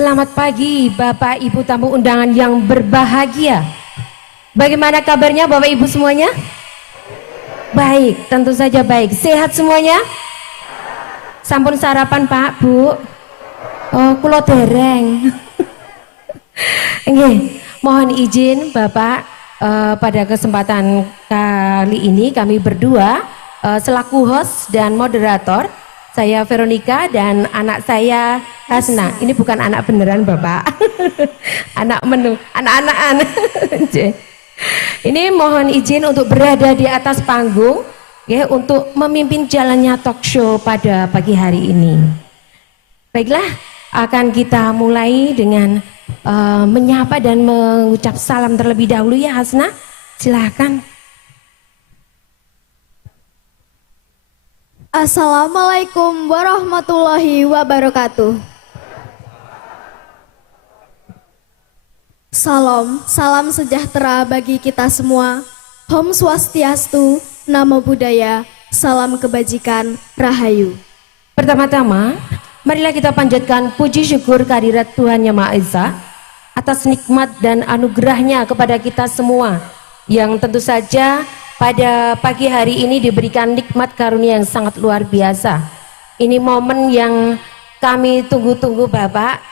Selamat pagi Bapak Ibu tamu undangan yang berbahagia. Bagaimana kabarnya Bapak Ibu semuanya? Baik, tentu saja baik. Sehat semuanya? Sampun sarapan Pak, Bu? Oh, kulo dereng. Nggih, mohon izin Bapak, pada kesempatan kali ini kami berdua selaku host dan moderator, saya Veronica dan anak saya Hasna. Ini bukan anak beneran Bapak. Anak menu, anak-anakan. Ini mohon izin untuk berada di atas panggung ya, untuk memimpin jalannya talk show pada pagi hari ini. Baiklah, akan kita mulai dengan menyapa dan mengucap salam terlebih dahulu ya Hasna. Silahkan. Assalamualaikum warahmatullahi wabarakatuh. Salam sejahtera bagi kita semua. Om Swastiastu, Namo Buddhaya, salam kebajikan, Rahayu. Pertama-tama, marilah kita panjatkan puji syukur kehadirat Tuhan Yang Maha Esa atas nikmat dan anugerahnya kepada kita semua, yang tentu saja pada pagi hari ini diberikan nikmat karunia yang sangat luar biasa. Ini momen yang kami tunggu-tunggu Bapak,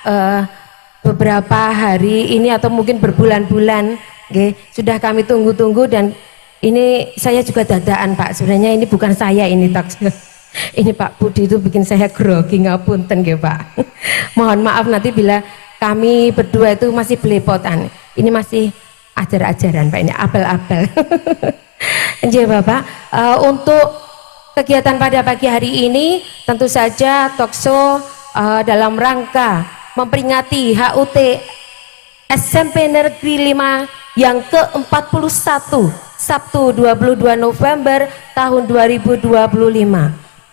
beberapa hari ini atau mungkin berbulan-bulan sudah kami tunggu-tunggu, dan ini saya juga dadaan Pak. Sebenarnya ini bukan saya ini ini Pak Budi itu bikin saya grogi, ngapunten nggih Pak. Mohon maaf nanti bila kami berdua itu masih belepotan. Ini masih ajar-ajaran Pak, ini apel-apel. Nggih Bapak, untuk kegiatan pada pagi hari ini tentu saja talk show dalam rangka memperingati HUT SMP Negeri 5 yang ke-41 Sabtu 22 November tahun 2025.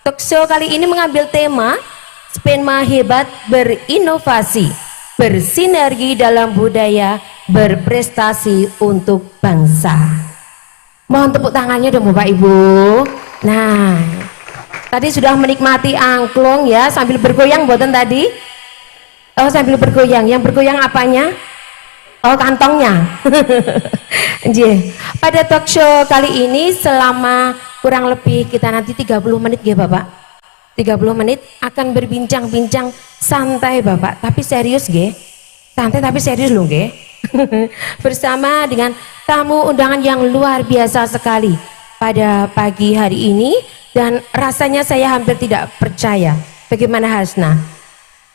Talk show kali ini mengambil tema Spenma Hebat Berinovasi, Bersinergi dalam Budaya, Berprestasi untuk Bangsa. Mohon tepuk tangannya dong Bapak Ibu. Nah, tadi sudah menikmati angklung ya, sambil bergoyang buatan tadi. Oh, sambil bergoyang. Yang bergoyang apanya? Oh, kantongnya. Pada talk show kali ini selama kurang lebih kita nanti 30 menit ya Bapak. 30 menit akan berbincang-bincang santai Bapak, tapi serius nggih. Santai tapi serius loh nggih. Bersama dengan tamu undangan yang luar biasa sekali pada pagi hari ini, dan rasanya saya hampir tidak percaya. Bagaimana Hasna?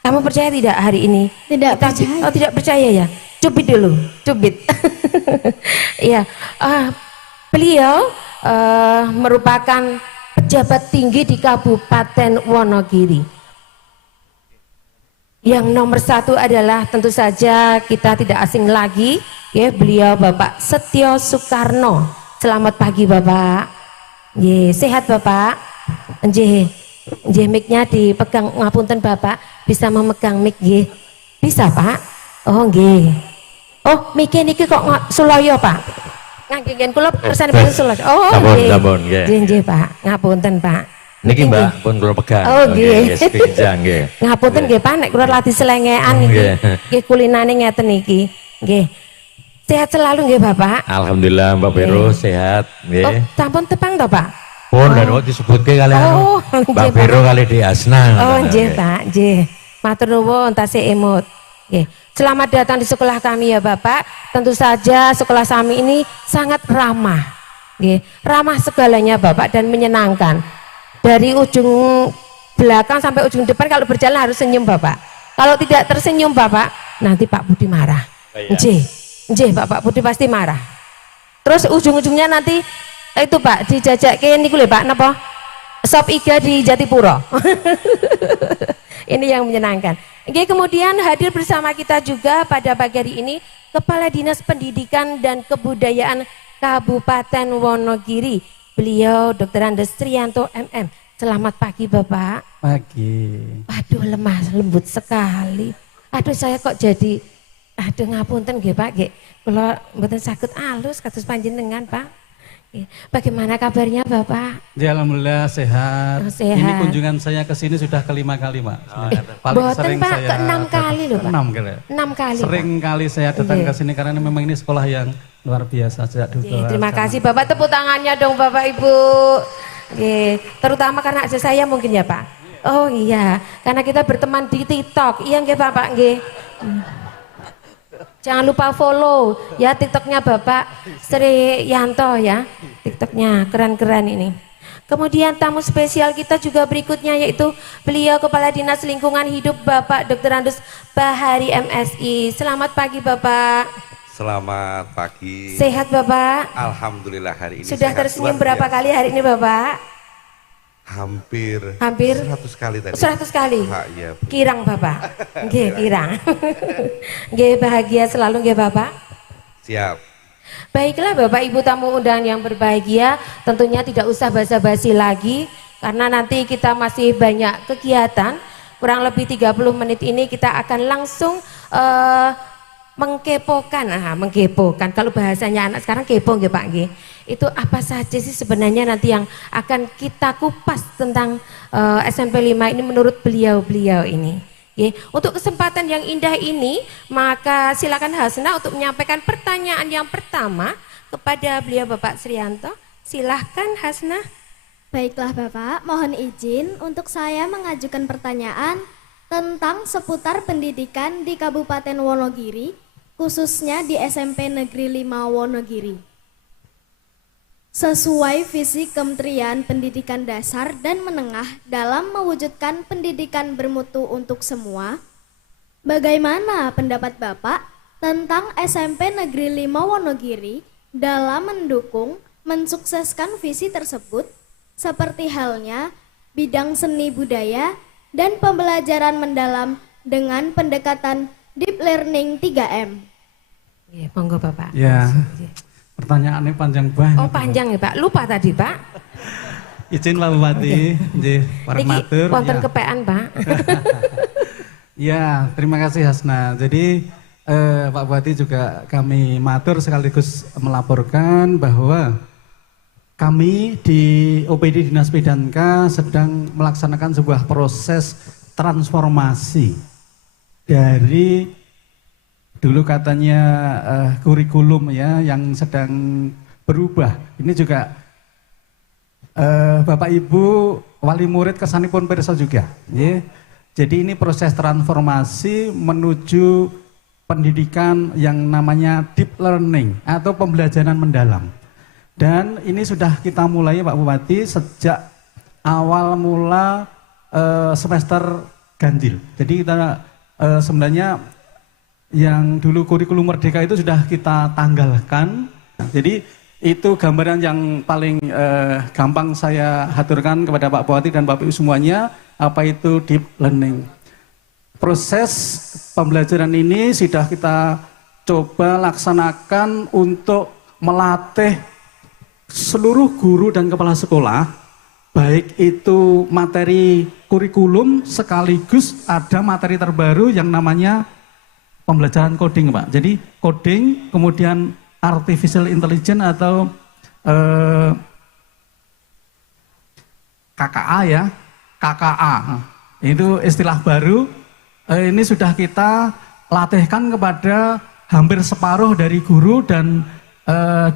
Kamu percaya tidak hari ini? Tidak percaya. Oh, tidak percaya ya? Cubit dulu, cubit. Iya, beliau merupakan pejabat tinggi di Kabupaten Wonogiri. Yang nomor satu adalah tentu saja kita tidak asing lagi ya, beliau Bapak Setio Soekarno. Selamat pagi Bapak. Sehat Bapak? Mic-nya dipegang, ngapunten Bapak, bisa memegang mic nggih? Bisa Pak? Oh nggih. Oh, mic-nya niki kok sulaya Pak? Nggih kula kersane pun sulaya. Oh nggih Pak, ngapunten Pak. Niki Mbak pun kula pegang. Oh nggih. Nggih. Ngapunten nggih Pak, nek kula lati selengean niki. Nggih kulinane ngeten niki. Nggih. Sehat selalu nggih Bapak. Alhamdulillah Mbak Vero sehat nggih. Oh, sampun tepang to Pak? Pun dan waktu disebutke kali Mbak Vero kali di Asna. Oh nggih Pak, nggih. Matur nuwun tasih emut. Nggih. Selamat datang di sekolah kami ya Bapak. Tentu saja sekolah kami ini sangat ramah. Nggih. Ramah segalanya Bapak dan menyenangkan. Dari ujung belakang sampai ujung depan kalau berjalan harus senyum Bapak. Kalau tidak tersenyum Bapak, nanti Pak Budi marah. Nggih, Pak Budi pasti marah. Terus ujung-ujungnya nanti itu Pak dijajake niku lho Pak, napa? Sop iga di Jatipuro. Ini yang menyenangkan. Oke, kemudian hadir bersama kita juga pada pagi hari ini Kepala Dinas Pendidikan dan Kebudayaan Kabupaten Wonogiri. Beliau Dr. Andes Trianto MM. Selamat pagi Bapak. Pagi. Aduh lemah lembut sekali. Aduh saya kok jadi, aduh ngapunten nggih Pak nggih. Kula mboten saged alus kados panjenengan Pak. Bagaimana kabarnya Bapak? Ya, alhamdulillah sehat. Oh, sehat. Ini kunjungan saya ke sini sudah kelima kali, Pak. Paling boten, sering Pak, saya ke-6 kali loh, Pak. 6 kali. 6 kali. Sering kali saya datang Iya. ke sini karena memang ini sekolah yang luar biasa sejak dulu. Terima kasih Bapak, tepuk tangannya dong Bapak Ibu. Oke, terutama karena aja saya mungkin ya Pak. Oh iya, karena kita berteman di TikTok. Iya nggih Bapak nggih. Jangan lupa follow ya TikToknya Bapak Sri Yanto ya. TikToknya keren-keren ini. Kemudian tamu spesial kita juga berikutnya yaitu beliau Kepala Dinas Lingkungan Hidup Bapak Dr. Andus Bahari MSI. Selamat pagi Bapak. Selamat pagi. Sehat Bapak? Alhamdulillah hari ini Sudah sehat, tersenyum luar berapa biasa. kali hari ini Bapak? Hampir 100 kali tadi. 100 kali? Iya, Bu. Kirang Bapak? Nggih, kirang. Nggih, bahagia selalu nggih Bapak? Siap. Baiklah Bapak Ibu tamu undangan yang berbahagia, tentunya tidak usah basa-basi lagi karena nanti kita masih banyak kegiatan. Kurang lebih 30 menit ini kita akan langsung mengkepokan. Kalau bahasanya anak sekarang kepo nggih Pak nggih. Itu apa saja sih sebenarnya nanti yang akan kita kupas tentang SMP 5 ini menurut beliau-beliau ini. Oke. Untuk kesempatan yang indah ini, maka silakan Hasna untuk menyampaikan pertanyaan yang pertama kepada beliau Bapak Srianto. Silahkan Hasna. Baiklah Bapak, mohon izin untuk saya mengajukan pertanyaan tentang seputar pendidikan di Kabupaten Wonogiri, khususnya di SMP Negeri 5 Wonogiri. Sesuai visi Kementerian Pendidikan Dasar dan Menengah dalam mewujudkan pendidikan bermutu untuk semua, bagaimana pendapat Bapak tentang SMP Negeri 5 Wonogiri dalam mendukung mensukseskan visi tersebut, seperti halnya bidang seni budaya dan pembelajaran mendalam dengan pendekatan deep learning 3M. Ya, monggo Bapak. Ya, pertanyaannya panjang banget. Oh panjang ya Pak, lupa tadi Pak. Izin Pak Bupati, nggih, pareng Niki matur. wonten Ya. kepean Pak. Ya, terima kasih Hasna. Jadi Pak Bupati juga kami matur sekaligus melaporkan bahwa kami di OPD Dinas P&K sedang melaksanakan sebuah proses transformasi dari dulu katanya kurikulum ya yang sedang berubah. Ini juga Bapak Ibu wali murid kesanipun pirsa juga. Ya. Jadi ini proses transformasi menuju pendidikan yang namanya deep learning atau pembelajaran mendalam. Dan ini sudah kita mulai Pak Bupati sejak awal mula semester ganjil. Jadi kita sebenarnya yang dulu kurikulum merdeka itu sudah kita tanggalkan. Jadi itu gambaran yang paling gampang saya haturkan kepada Pak Bupati dan Bapak Ibu semuanya, apa itu deep learning. Proses pembelajaran ini sudah kita coba laksanakan untuk melatih seluruh guru dan kepala sekolah, baik itu materi kurikulum sekaligus ada materi terbaru yang namanya pembelajaran coding Pak. Jadi coding kemudian artificial intelligence atau KKA ya, KKA. Itu istilah baru. Ini sudah kita latihkan kepada hampir separuh dari guru dan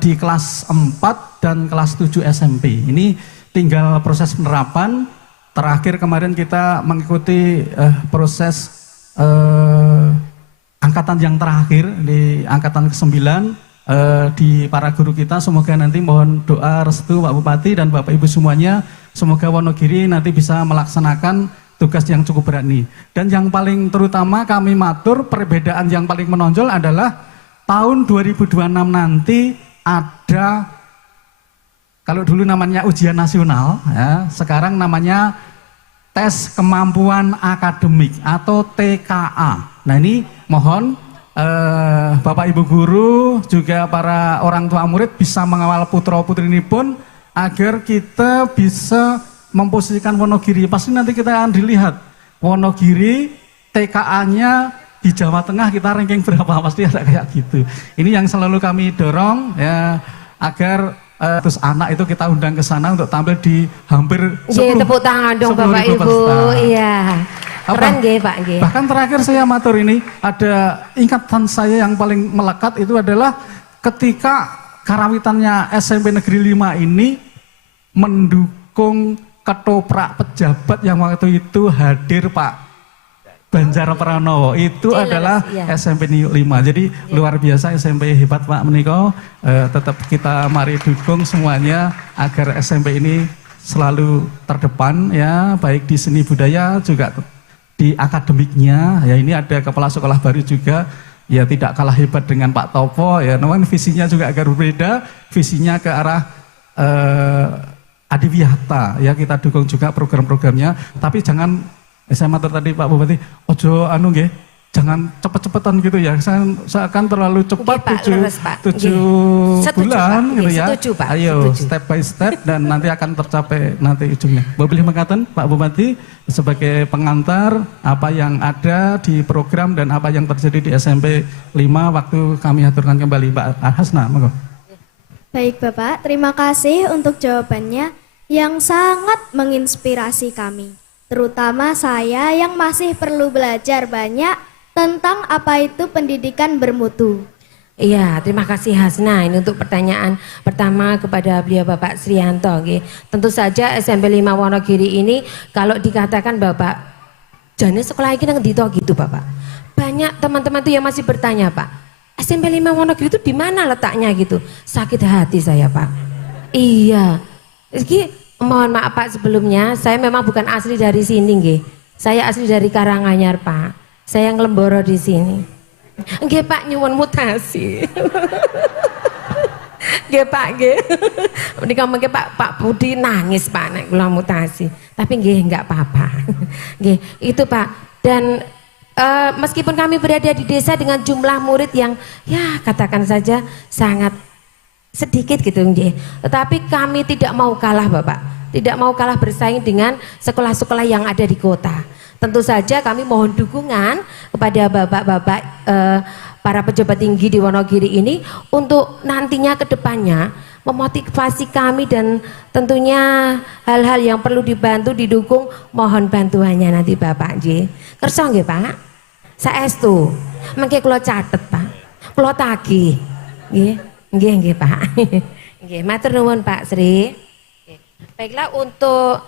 di kelas 4 dan kelas 7 SMP. Ini tinggal proses penerapan. Terakhir kemarin kita mengikuti proses angkatan yang terakhir di angkatan ke-9 di para guru kita. Semoga nanti mohon doa restu Pak Bupati dan Bapak Ibu semuanya. Semoga Wonogiri nanti bisa melaksanakan tugas yang cukup berat ini. Dan yang paling terutama kami matur perbedaan yang paling menonjol adalah tahun 2026 nanti ada, kalau dulu namanya ujian nasional, ya, sekarang namanya tes kemampuan akademik atau TKA. Nah ini mohon Bapak Ibu guru juga para orang tua murid bisa mengawal putra putri ini pun agar kita bisa memposisikan Wonogiri. Pasti nanti kita akan dilihat Wonogiri TKA-nya di Jawa Tengah kita ranking berapa, pasti ada kayak gitu. Ini yang selalu kami dorong ya, agar terus anak itu kita undang ke sana untuk tampil di hampir 10 tepuk tangan dong 10.000 Bapak Ibu. peserta. Iya. Keren nggih Pak nggih. Bahkan terakhir saya matur ini ada ingatan saya yang paling melekat itu adalah ketika karawitannya SMP Negeri 5 ini mendukung ketoprak pejabat yang waktu itu hadir Pak Banjar Pranowo itu adalah SMP 5. Jadi luar biasa SMP hebat Pak Meniko. Tetap kita mari dukung semuanya agar SMP ini selalu terdepan ya, baik di seni budaya juga di akademiknya. Ya ini ada kepala sekolah baru juga. Ya tidak kalah hebat dengan Pak Topo ya. Namun visinya juga agak berbeda. Visinya ke arah Adiwiyata ya, kita dukung juga program-programnya. Tapi jangan saya matur tadi Pak Bupati, ojo anu nggih, jangan cepet-cepetan gitu ya. Saya akan terlalu cepat tujuh bulan Pak. gitu ya. Setuju, Pak. Ayo Setuju. step by step dan nanti akan tercapai nanti ujungnya. Boleh mengatakan Pak Bupati sebagai pengantar apa yang ada di program dan apa yang terjadi di SMP 5 waktu kami aturkan kembali Mbak Hasna. Monggo. Baik Bapak, terima kasih untuk jawabannya yang sangat menginspirasi kami. Terutama saya yang masih perlu belajar banyak tentang apa itu pendidikan bermutu. Iya, terima kasih Hasna ini untuk pertanyaan pertama kepada beliau Bapak Srianto. Tentu saja SMP 5 Wonogiri ini kalau dikatakan Bapak, jane sekolah ini ngendi to gitu Bapak. Banyak teman-teman tuh yang masih bertanya Pak, SMP 5 Wonogiri itu di mana letaknya gitu. Sakit hati saya Pak. Iya. Mohon maaf Pak sebelumnya, saya memang bukan asli dari sini nggih. Saya asli dari Karanganyar Pak. Saya ngelemboro di sini. Nggih Pak nyuwun mutasi. Nggih Pak nggih. Menika mengke Pak Budi nangis Pak nek kula mutasi. Tapi nggih enggak apa-apa. Nggih, itu Pak. Dan meskipun kami berada di desa dengan jumlah murid yang ya katakan saja sangat sedikit gitu nggih. Tetapi kami tidak mau kalah Bapak. Tidak mau kalah bersaing dengan sekolah-sekolah yang ada di kota. Tentu saja kami mohon dukungan kepada bapak-bapak para pejabat tinggi di Wonogiri ini untuk nantinya ke depannya memotivasi kami dan tentunya hal-hal yang perlu dibantu didukung mohon bantuannya nanti Bapak nggih. Kersa nggih Pak? Saestu. Mengke kula catet Pak. Kula tagih. Nggih. Nggih Pak. Nggih, matur nuwun Pak Sri. Baiklah untuk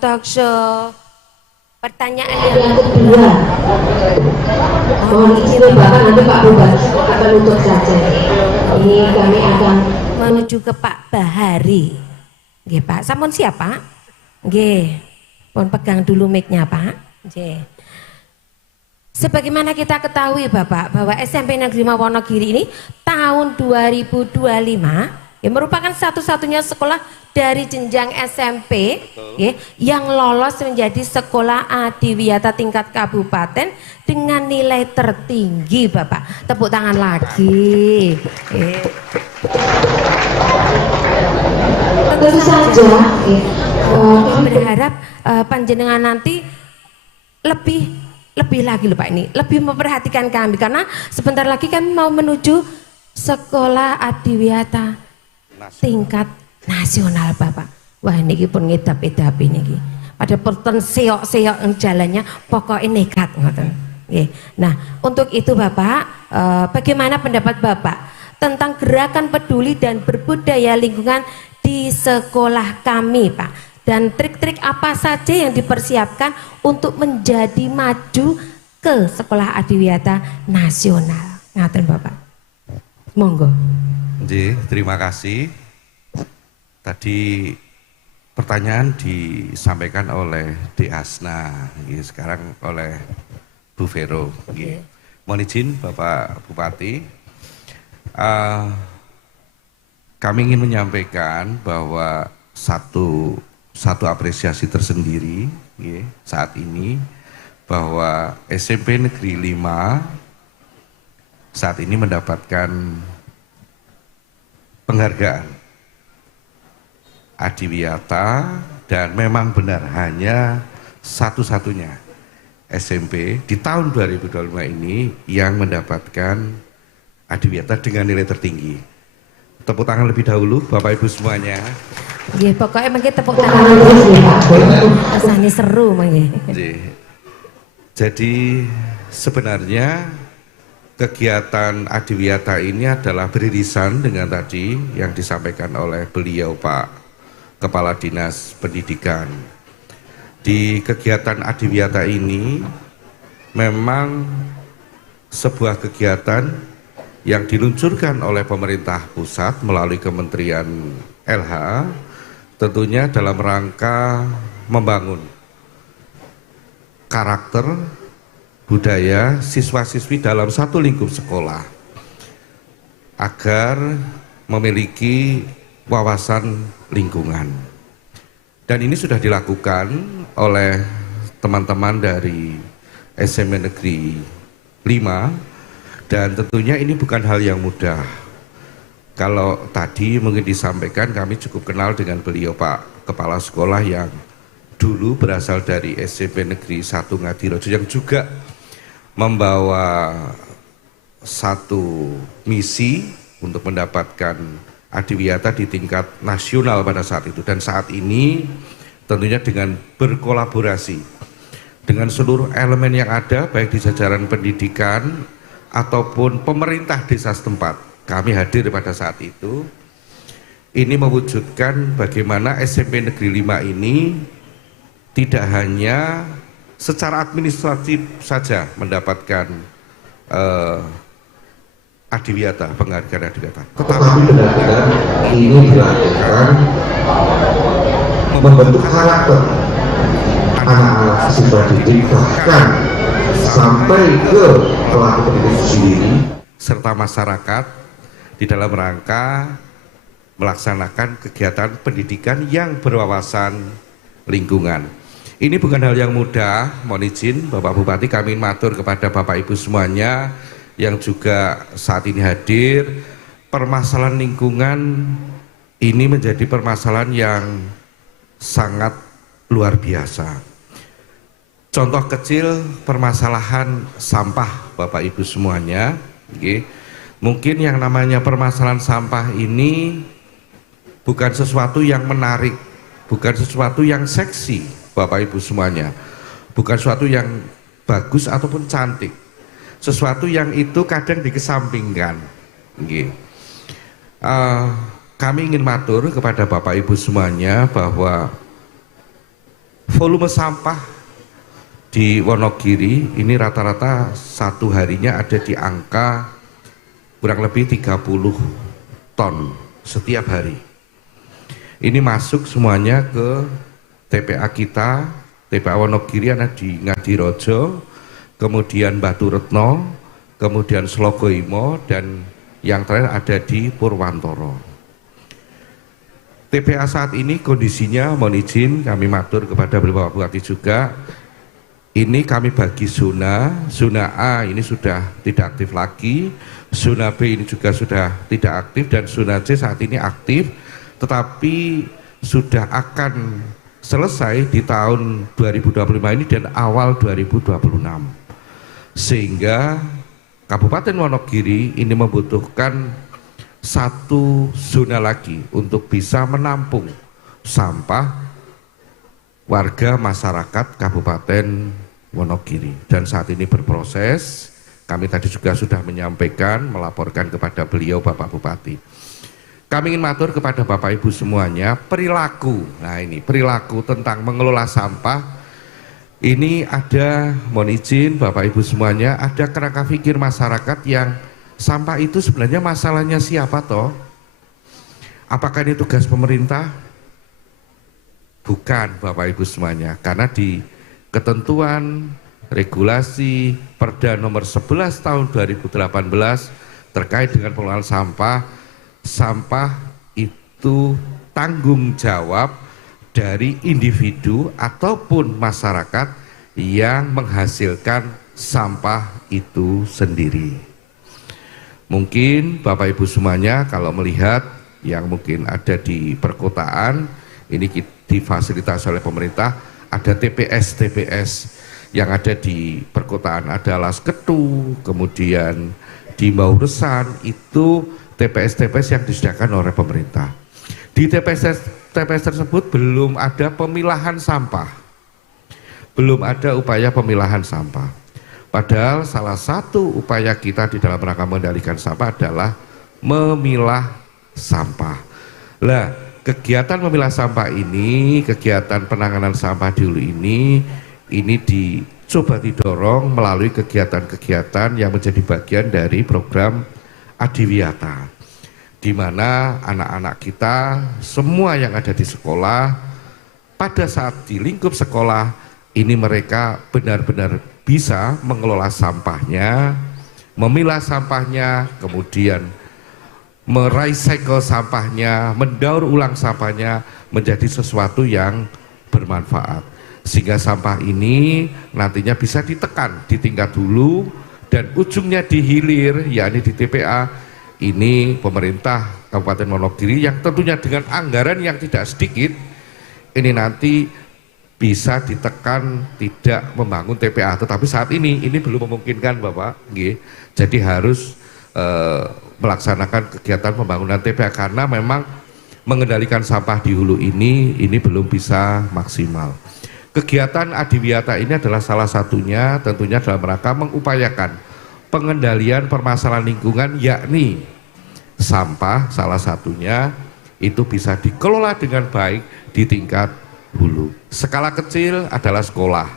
talk show pertanyaan yang kedua. Mohon izin Bapak nanti Pak Bupati akan menutup saja. Ini kami akan menuju ke Pak Bahari. Nggih Pak, sampun siapa? Nggih. Pun pegang dulu mic-nya Pak. Nggih. Sebagaimana kita ketahui Bapak bahwa SMP Negeri 5 Wonogiri ini tahun 2025 ya merupakan satu-satunya sekolah dari jenjang SMP ya, yang lolos menjadi sekolah adiwiyata tingkat kabupaten dengan nilai tertinggi Bapak. Tepuk tangan lagi. Tentu saja berharap panjenengan nanti lebih lagi loh Pak ini, lebih memperhatikan kami karena sebentar lagi kami mau menuju sekolah adiwiyata tingkat nasional Bapak. Wah ini pun ngedap-edap ini. Pada perten seok-seok jalannya pokoknya nekat ngoten. Nah untuk itu Bapak, bagaimana pendapat Bapak tentang gerakan peduli dan berbudaya lingkungan di sekolah kami Pak? Dan trik-trik apa saja yang dipersiapkan untuk menjadi maju ke sekolah adiwiyata nasional? Ngaten Bapak. Monggo. Terima kasih. Tadi pertanyaan disampaikan oleh Dek Hasna, sekarang oleh Bu Vero. Mohon izin Bapak Bupati, kami ingin menyampaikan bahwa satu apresiasi tersendiri saat ini bahwa SMP Negeri 5 saat ini mendapatkan penghargaan adiwiyata dan memang benar hanya satu-satunya SMP di tahun 2025 ini yang mendapatkan adiwiyata dengan nilai tertinggi. Tepuk tangan lebih dahulu Bapak Ibu semuanya. Nggih, pokoknya mangke tepuk tangan nggih, Pak. Rasane seru mangke. Jadi sebenarnya kegiatan Adiwiyata ini adalah beririsan dengan tadi yang disampaikan oleh beliau Pak Kepala Dinas Pendidikan. Di kegiatan Adiwiyata ini memang sebuah kegiatan yang diluncurkan oleh pemerintah pusat melalui Kementerian LH, tentunya dalam rangka membangun karakter budaya siswa-siswi dalam satu lingkup sekolah agar memiliki wawasan lingkungan. Dan ini sudah dilakukan oleh teman-teman dari SMP Negeri 5, dan tentunya ini bukan hal yang mudah. Kalau tadi mungkin disampaikan, kami cukup kenal dengan beliau Pak Kepala Sekolah yang dulu berasal dari SMP Negeri 1 Ngadirojo, yang juga membawa satu misi untuk mendapatkan Adiwiyata di tingkat nasional pada saat itu. Dan saat ini tentunya dengan berkolaborasi dengan seluruh elemen yang ada, baik di jajaran pendidikan ataupun pemerintah desa setempat. Kami hadir pada saat itu. Ini mewujudkan bagaimana SMP Negeri 5 ini tidak hanya secara administratif saja mendapatkan Adiwiyata, penghargaan Adiwiyata, tetapi benar-benar ini dilakukan membentuk karakter anak-anak siswa didik, bahkan sampai ke pelaku pendidik sendiri serta masyarakat di dalam rangka melaksanakan kegiatan pendidikan yang berwawasan lingkungan. Ini bukan hal yang mudah, mohon izin Bapak Bupati, kami matur kepada Bapak Ibu semuanya yang juga saat ini hadir. Permasalahan lingkungan ini menjadi permasalahan yang sangat luar biasa. Contoh kecil permasalahan sampah Bapak Ibu semuanya. Mungkin yang namanya permasalahan sampah ini bukan sesuatu yang menarik, bukan sesuatu yang seksi Bapak Ibu semuanya, bukan sesuatu yang bagus ataupun cantik, sesuatu yang itu kadang dikesampingkan. Kami ingin matur kepada Bapak Ibu semuanya bahwa volume sampah di Wonogiri ini rata-rata satu harinya ada di angka kurang lebih 30 ton setiap hari. Ini masuk semuanya ke TPA kita, TPA Wonogiri ada di Ngadirojo, kemudian Batu Retno, kemudian Slogoimo, dan yang terakhir ada di Purwantoro. TPA saat ini kondisinya, mohon izin kami matur kepada Bapak Bupati juga, ini kami bagi zona A ini sudah tidak aktif lagi, zona B ini juga sudah tidak aktif, dan zona C saat ini aktif, tetapi sudah akan selesai di tahun 2025 ini dan awal 2026. Sehingga Kabupaten Wonogiri ini membutuhkan satu zona lagi untuk bisa menampung sampah warga masyarakat Kabupaten Wonogiri, dan saat ini berproses. Kami tadi juga sudah menyampaikan, melaporkan kepada beliau Bapak Bupati. Kami ingin matur kepada Bapak Ibu semuanya, perilaku, nah ini perilaku tentang mengelola sampah ini ada, mohon izin Bapak Ibu semuanya, ada kerangka pikir masyarakat yang sampah itu sebenarnya masalahnya siapa toh? Apakah ini tugas pemerintah? Bukan Bapak Ibu semuanya, karena di ketentuan regulasi Perda nomor 11 tahun 2018 terkait dengan pengelolaan sampah, sampah itu tanggung jawab dari individu ataupun masyarakat yang menghasilkan sampah itu sendiri. Mungkin Bapak Ibu semuanya kalau melihat yang mungkin ada di perkotaan, ini difasilitasi oleh pemerintah, ada TPS yang ada di perkotaan, ada Lasketu, kemudian di Mauresan, itu TPS-TPS yang disediakan oleh pemerintah. Di TPS tersebut belum ada pemilahan sampah. Belum ada upaya pemilahan sampah. Padahal salah satu upaya kita di dalam rangka mengendalikan sampah adalah memilah sampah. Lah, kegiatan memilah sampah ini, kegiatan penanganan sampah di hulu ini dicoba didorong melalui kegiatan-kegiatan yang menjadi bagian dari program Adiwiyata, di mana anak-anak kita semua yang ada di sekolah pada saat di lingkup sekolah ini mereka benar-benar bisa mengelola sampahnya, memilah sampahnya, kemudian merecycle sampahnya, mendaur ulang sampahnya menjadi sesuatu yang bermanfaat. Sehingga sampah ini nantinya bisa ditekan di tingkat hulu dan ujungnya di hilir, yakni di TPA. Ini pemerintah Kabupaten Wonogiri yang tentunya dengan anggaran yang tidak sedikit, ini nanti bisa ditekan tidak membangun TPA. Tetapi saat ini belum memungkinkan Bapak, jadi harus melaksanakan kegiatan pembangunan TPA karena memang mengendalikan sampah di hulu ini belum bisa maksimal. Kegiatan Adiwiyata ini adalah salah satunya tentunya dalam rangka mengupayakan pengendalian permasalahan lingkungan, yakni sampah salah satunya itu bisa dikelola dengan baik di tingkat hulu. Skala kecil adalah sekolah.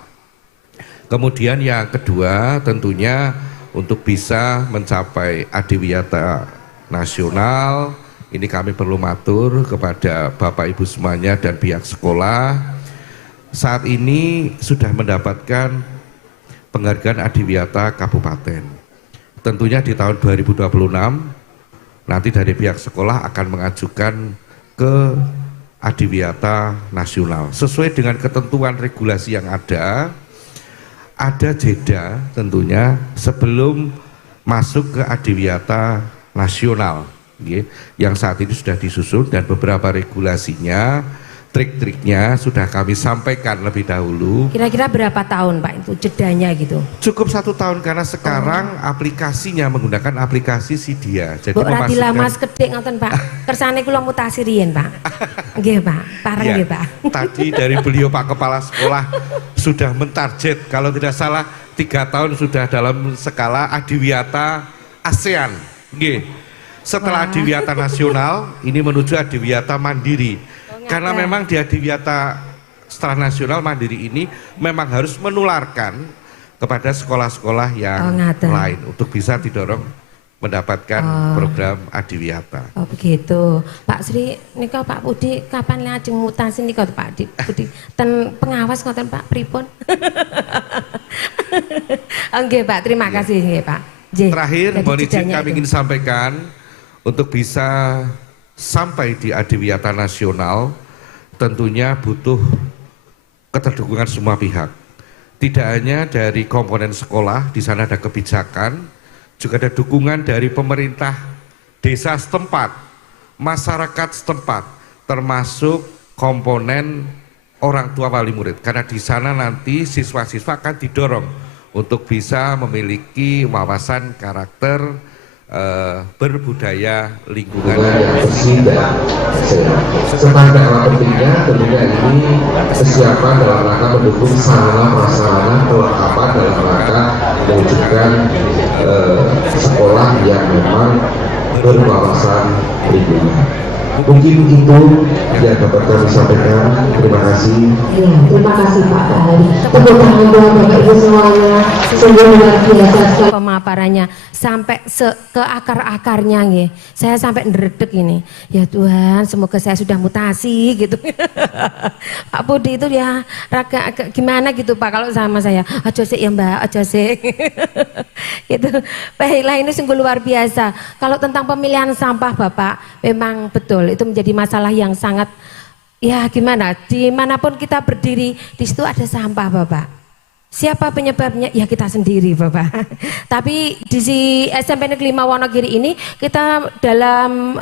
Kemudian yang kedua tentunya untuk bisa mencapai Adiwiyata nasional, ini kami perlu matur kepada Bapak Ibu semuanya dan pihak sekolah. Saat ini sudah mendapatkan penghargaan Adiwiyata Kabupaten. Tentunya di tahun 2026 nanti dari pihak sekolah akan mengajukan ke Adiwiyata nasional. Sesuai dengan ketentuan regulasi yang ada jeda tentunya sebelum masuk ke Adiwiyata nasional, yang saat ini sudah disusun dan beberapa regulasinya, trik-triknya sudah kami sampaikan lebih dahulu. Kira-kira berapa tahun Pak itu jedanya gitu? Cukup 1 tahun karena sekarang aplikasinya menggunakan aplikasi Sidia. Jadi Mbok radi lama sekedhik ngoten Pak. Kersane kula mutasi riyen Pak. Nggih Pak, pareng nggih Pak. Tadi dari beliau Pak Kepala Sekolah sudah mentarget kalau tidak salah 3 tahun sudah dalam skala Adiwiyata ASEAN. Nggih. Setelah Adiwiyata nasional ini menuju Adiwiyata mandiri. Karena memang di Adiwiyata setelah nasional mandiri ini memang harus menularkan kepada sekolah-sekolah yang lain untuk bisa didorong mendapatkan program Adiwiyata. Oh begitu. Pak Sri nika Pak Budi kapan lajeng mutasi nika Pak Budi ten pengawas ngoten Pak pripun? Nggih Pak, terima kasih nggih Pak. Terakhir mohon izin kami ingin sampaikan untuk bisa sampai di Adiwiyata nasional tentunya butuh keterdukungan semua pihak. Tidak hanya dari komponen sekolah, di sana ada kebijakan, juga ada dukungan dari pemerintah desa setempat, masyarakat setempat, termasuk komponen orang tua wali murid. Karena di sana nanti siswa-siswa akan didorong untuk bisa memiliki wawasan karakter berbudaya lingkungan yang bersih dan sehat. Serta dalam pentingnya tentunya ini kesiapan dalam rangka mendukung sarana prasarana kelengkapan dalam rangka mewujudkan sekolah yang memang berwawasan lingkungan. Mungkin itu yang dapat kami sampaikan. Terima kasih. Ya, terima kasih Pak Hari. Tepuk tangan buat Bapak Ibu semuanya. Sungguh luar biasa sekali Pemaparannya sampai ke akar-akarnya nggih. Saya sampai ndredeg ini. Ya Tuhan, semoga saya sudah mutasi gitu. Pak Budi itu ya agak gimana gitu Pak kalau sama saya. Aja sik ya Mbak, aja sik. Itu baiklah, ini sungguh luar biasa. Kalau tentang pemilihan sampah Bapak, memang betul itu menjadi masalah yang sangat ya gimana, dimanapun kita berdiri di situ ada sampah Bapak. Siapa penyebabnya? Ya kita sendiri Bapak. Tapi di SMP Negeri 5 Wonogiri ini kita dalam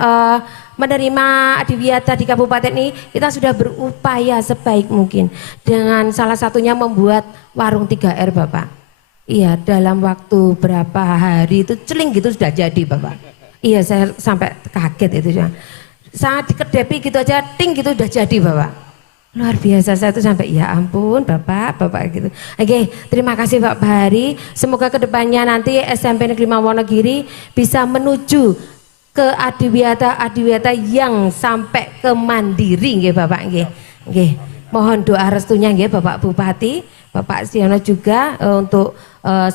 menerima Adiwiyata di kabupaten ini kita sudah berupaya sebaik mungkin dengan salah satunya membuat warung 3R Bapak. Iya, dalam waktu berapa hari itu celing gitu sudah jadi Bapak. Iya, saya sampai kaget itu ya. Sangat dikedepi gitu aja, ting gitu udah jadi Bapak. Luar biasa, saya tuh sampai ya ampun Bapak gitu. Oke, terima kasih Pak Bahari. Semoga kedepannya nanti SMP Negeri 5 Wonogiri bisa menuju ke adiwiyata yang sampai ke mandiri nggih Bapak nggih. Nggih. Mohon doa restunya nggih Bapak Bupati, Bapak Siono juga untuk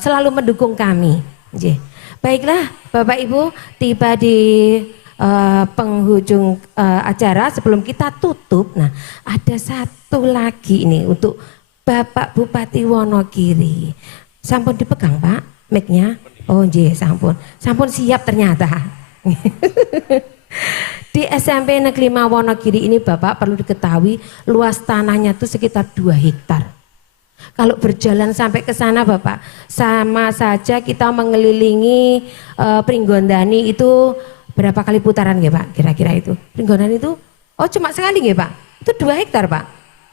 selalu mendukung kami. Nggih. Baiklah Bapak Ibu, tiba di penghujung acara. Sebelum kita tutup, nah ada satu lagi ini untuk Bapak Bupati Wonogiri. Sampun dipegang Pak mic-nya? Oh nggih, sampun siap ternyata. Di SMP Negeri 5 Wonogiri ini Bapak perlu diketahui luas tanahnya itu sekitar 2 hektar. Kalau berjalan sampai ke sana Bapak, sama saja kita mengelilingi Pringgondani itu berapa kali putaran ya Pak? Kira-kira itu. Pringgondani itu, oh cuma sekali ya Pak? Itu 2 hektar Pak.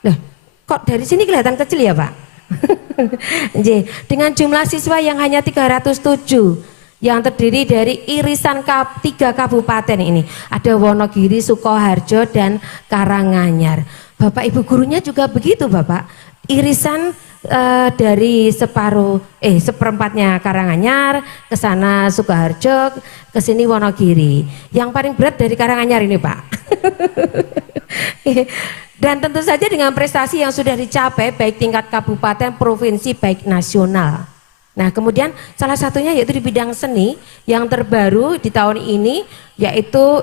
Loh, kok dari sini kelihatan kecil ya Pak? Dengan jumlah siswa yang hanya 307 yang terdiri dari irisan 3 kabupaten ini. Ada Wonogiri, Sukoharjo, dan Karanganyar. Bapak Ibu gurunya juga begitu Bapak. Irisan dari seperempatnya Karanganyar, ke sana Sukoharjo, ke sini Wonogiri. Yang paling berat dari Karanganyar ini Pak. Dan tentu saja dengan prestasi yang sudah dicapai baik tingkat kabupaten, provinsi, baik nasional. Nah kemudian salah satunya yaitu di bidang seni yang terbaru di tahun ini yaitu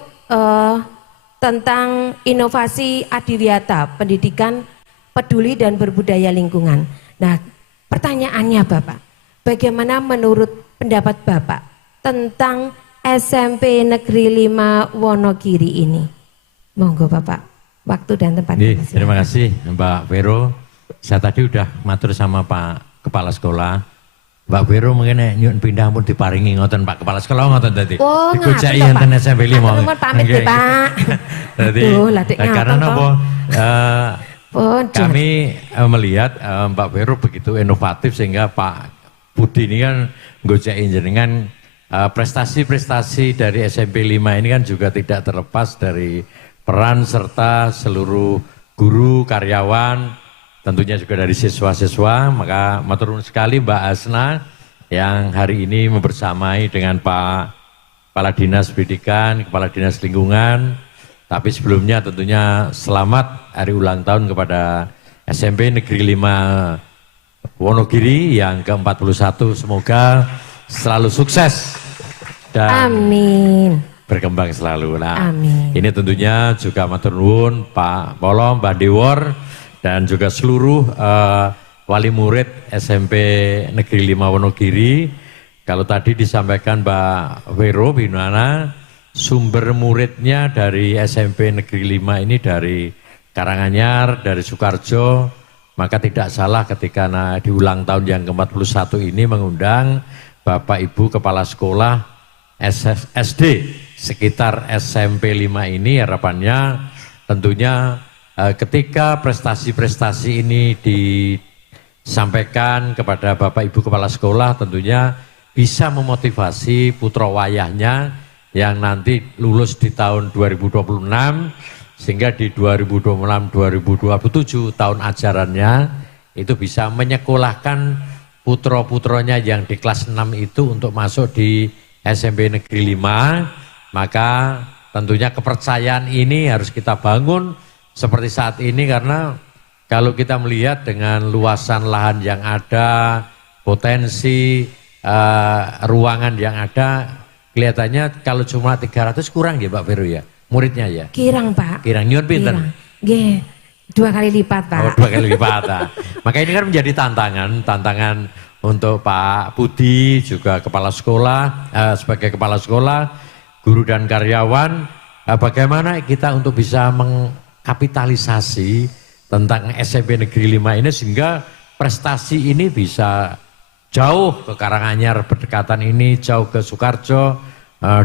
tentang inovasi adiwiyata, pendidikan peduli dan berbudaya lingkungan. Nah pertanyaannya Bapak, bagaimana menurut pendapat Bapak tentang SMP Negeri 5 Wonogiri ini? Monggo Bapak, waktu dan tempat. Terima kasih Mbak Vero. Saya tadi udah matur sama Pak Kepala Sekolah. Mbak Vero mungkin nyun pindah pun diparingi ngoten Pak Kepala Sekolah ngoten tadi. Oh, dikucai enten SMP 5. Nuwun pamit nggih Pak. Jadi karena napa kami melihat Mbak Vero begitu inovatif sehingga Pak Budi ini kan nggocekin jenengan prestasi-prestasi dari SMP 5 ini kan juga tidak terlepas dari peran serta seluruh guru, karyawan, tentunya juga dari siswa-siswa. Maka matur nuwun sekali Mbak Asna yang hari ini membersamai dengan Pak Kepala Dinas Pendidikan, Kepala Dinas Lingkungan. Tapi sebelumnya tentunya selamat hari ulang tahun kepada SMP Negeri 5 Wonogiri yang ke-41. Semoga selalu sukses dan Amin. Berkembang selalu. Nah, Amin. ini tentunya juga matur nuwun Pak Polo, Mbak Dewor, dan juga seluruh wali murid SMP Negeri 5 Wonogiri. Kalau tadi disampaikan Mbak Vero Binwana, sumber muridnya dari SMP Negeri 5 ini dari Karanganyar, dari Sukoharjo, maka tidak salah ketika di ulang tahun yang ke-41 ini mengundang Bapak Ibu Kepala Sekolah SD sekitar SMP 5 ini. Harapannya tentunya ketika prestasi-prestasi ini disampaikan kepada Bapak Ibu Kepala Sekolah tentunya bisa memotivasi putra wayahnya yang nanti lulus di tahun 2026 sehingga di 2026-2027 tahun ajarannya itu bisa menyekolahkan putra-putranya yang di kelas 6 itu untuk masuk di SMP Negeri 5. Maka tentunya kepercayaan ini harus kita bangun seperti saat ini, karena kalau kita melihat dengan luasan lahan yang ada, potensi ruangan yang ada, kelihatannya kalau cuma 300 kurang ya Pak Vero ya, muridnya ya? Kirang Pak. Kirang, nyuwun pinten? Nggih, 2 kali lipat Pak. Oh, 2 kali lipat. Maka ini kan menjadi tantangan untuk Pak Budi juga kepala sekolah, sebagai kepala sekolah, guru dan karyawan, bagaimana kita untuk bisa mengkapitalisasi tentang SMP Negeri 5 ini sehingga prestasi ini bisa jauh ke Karanganyar berdekatan ini, jauh ke Sukoharjo,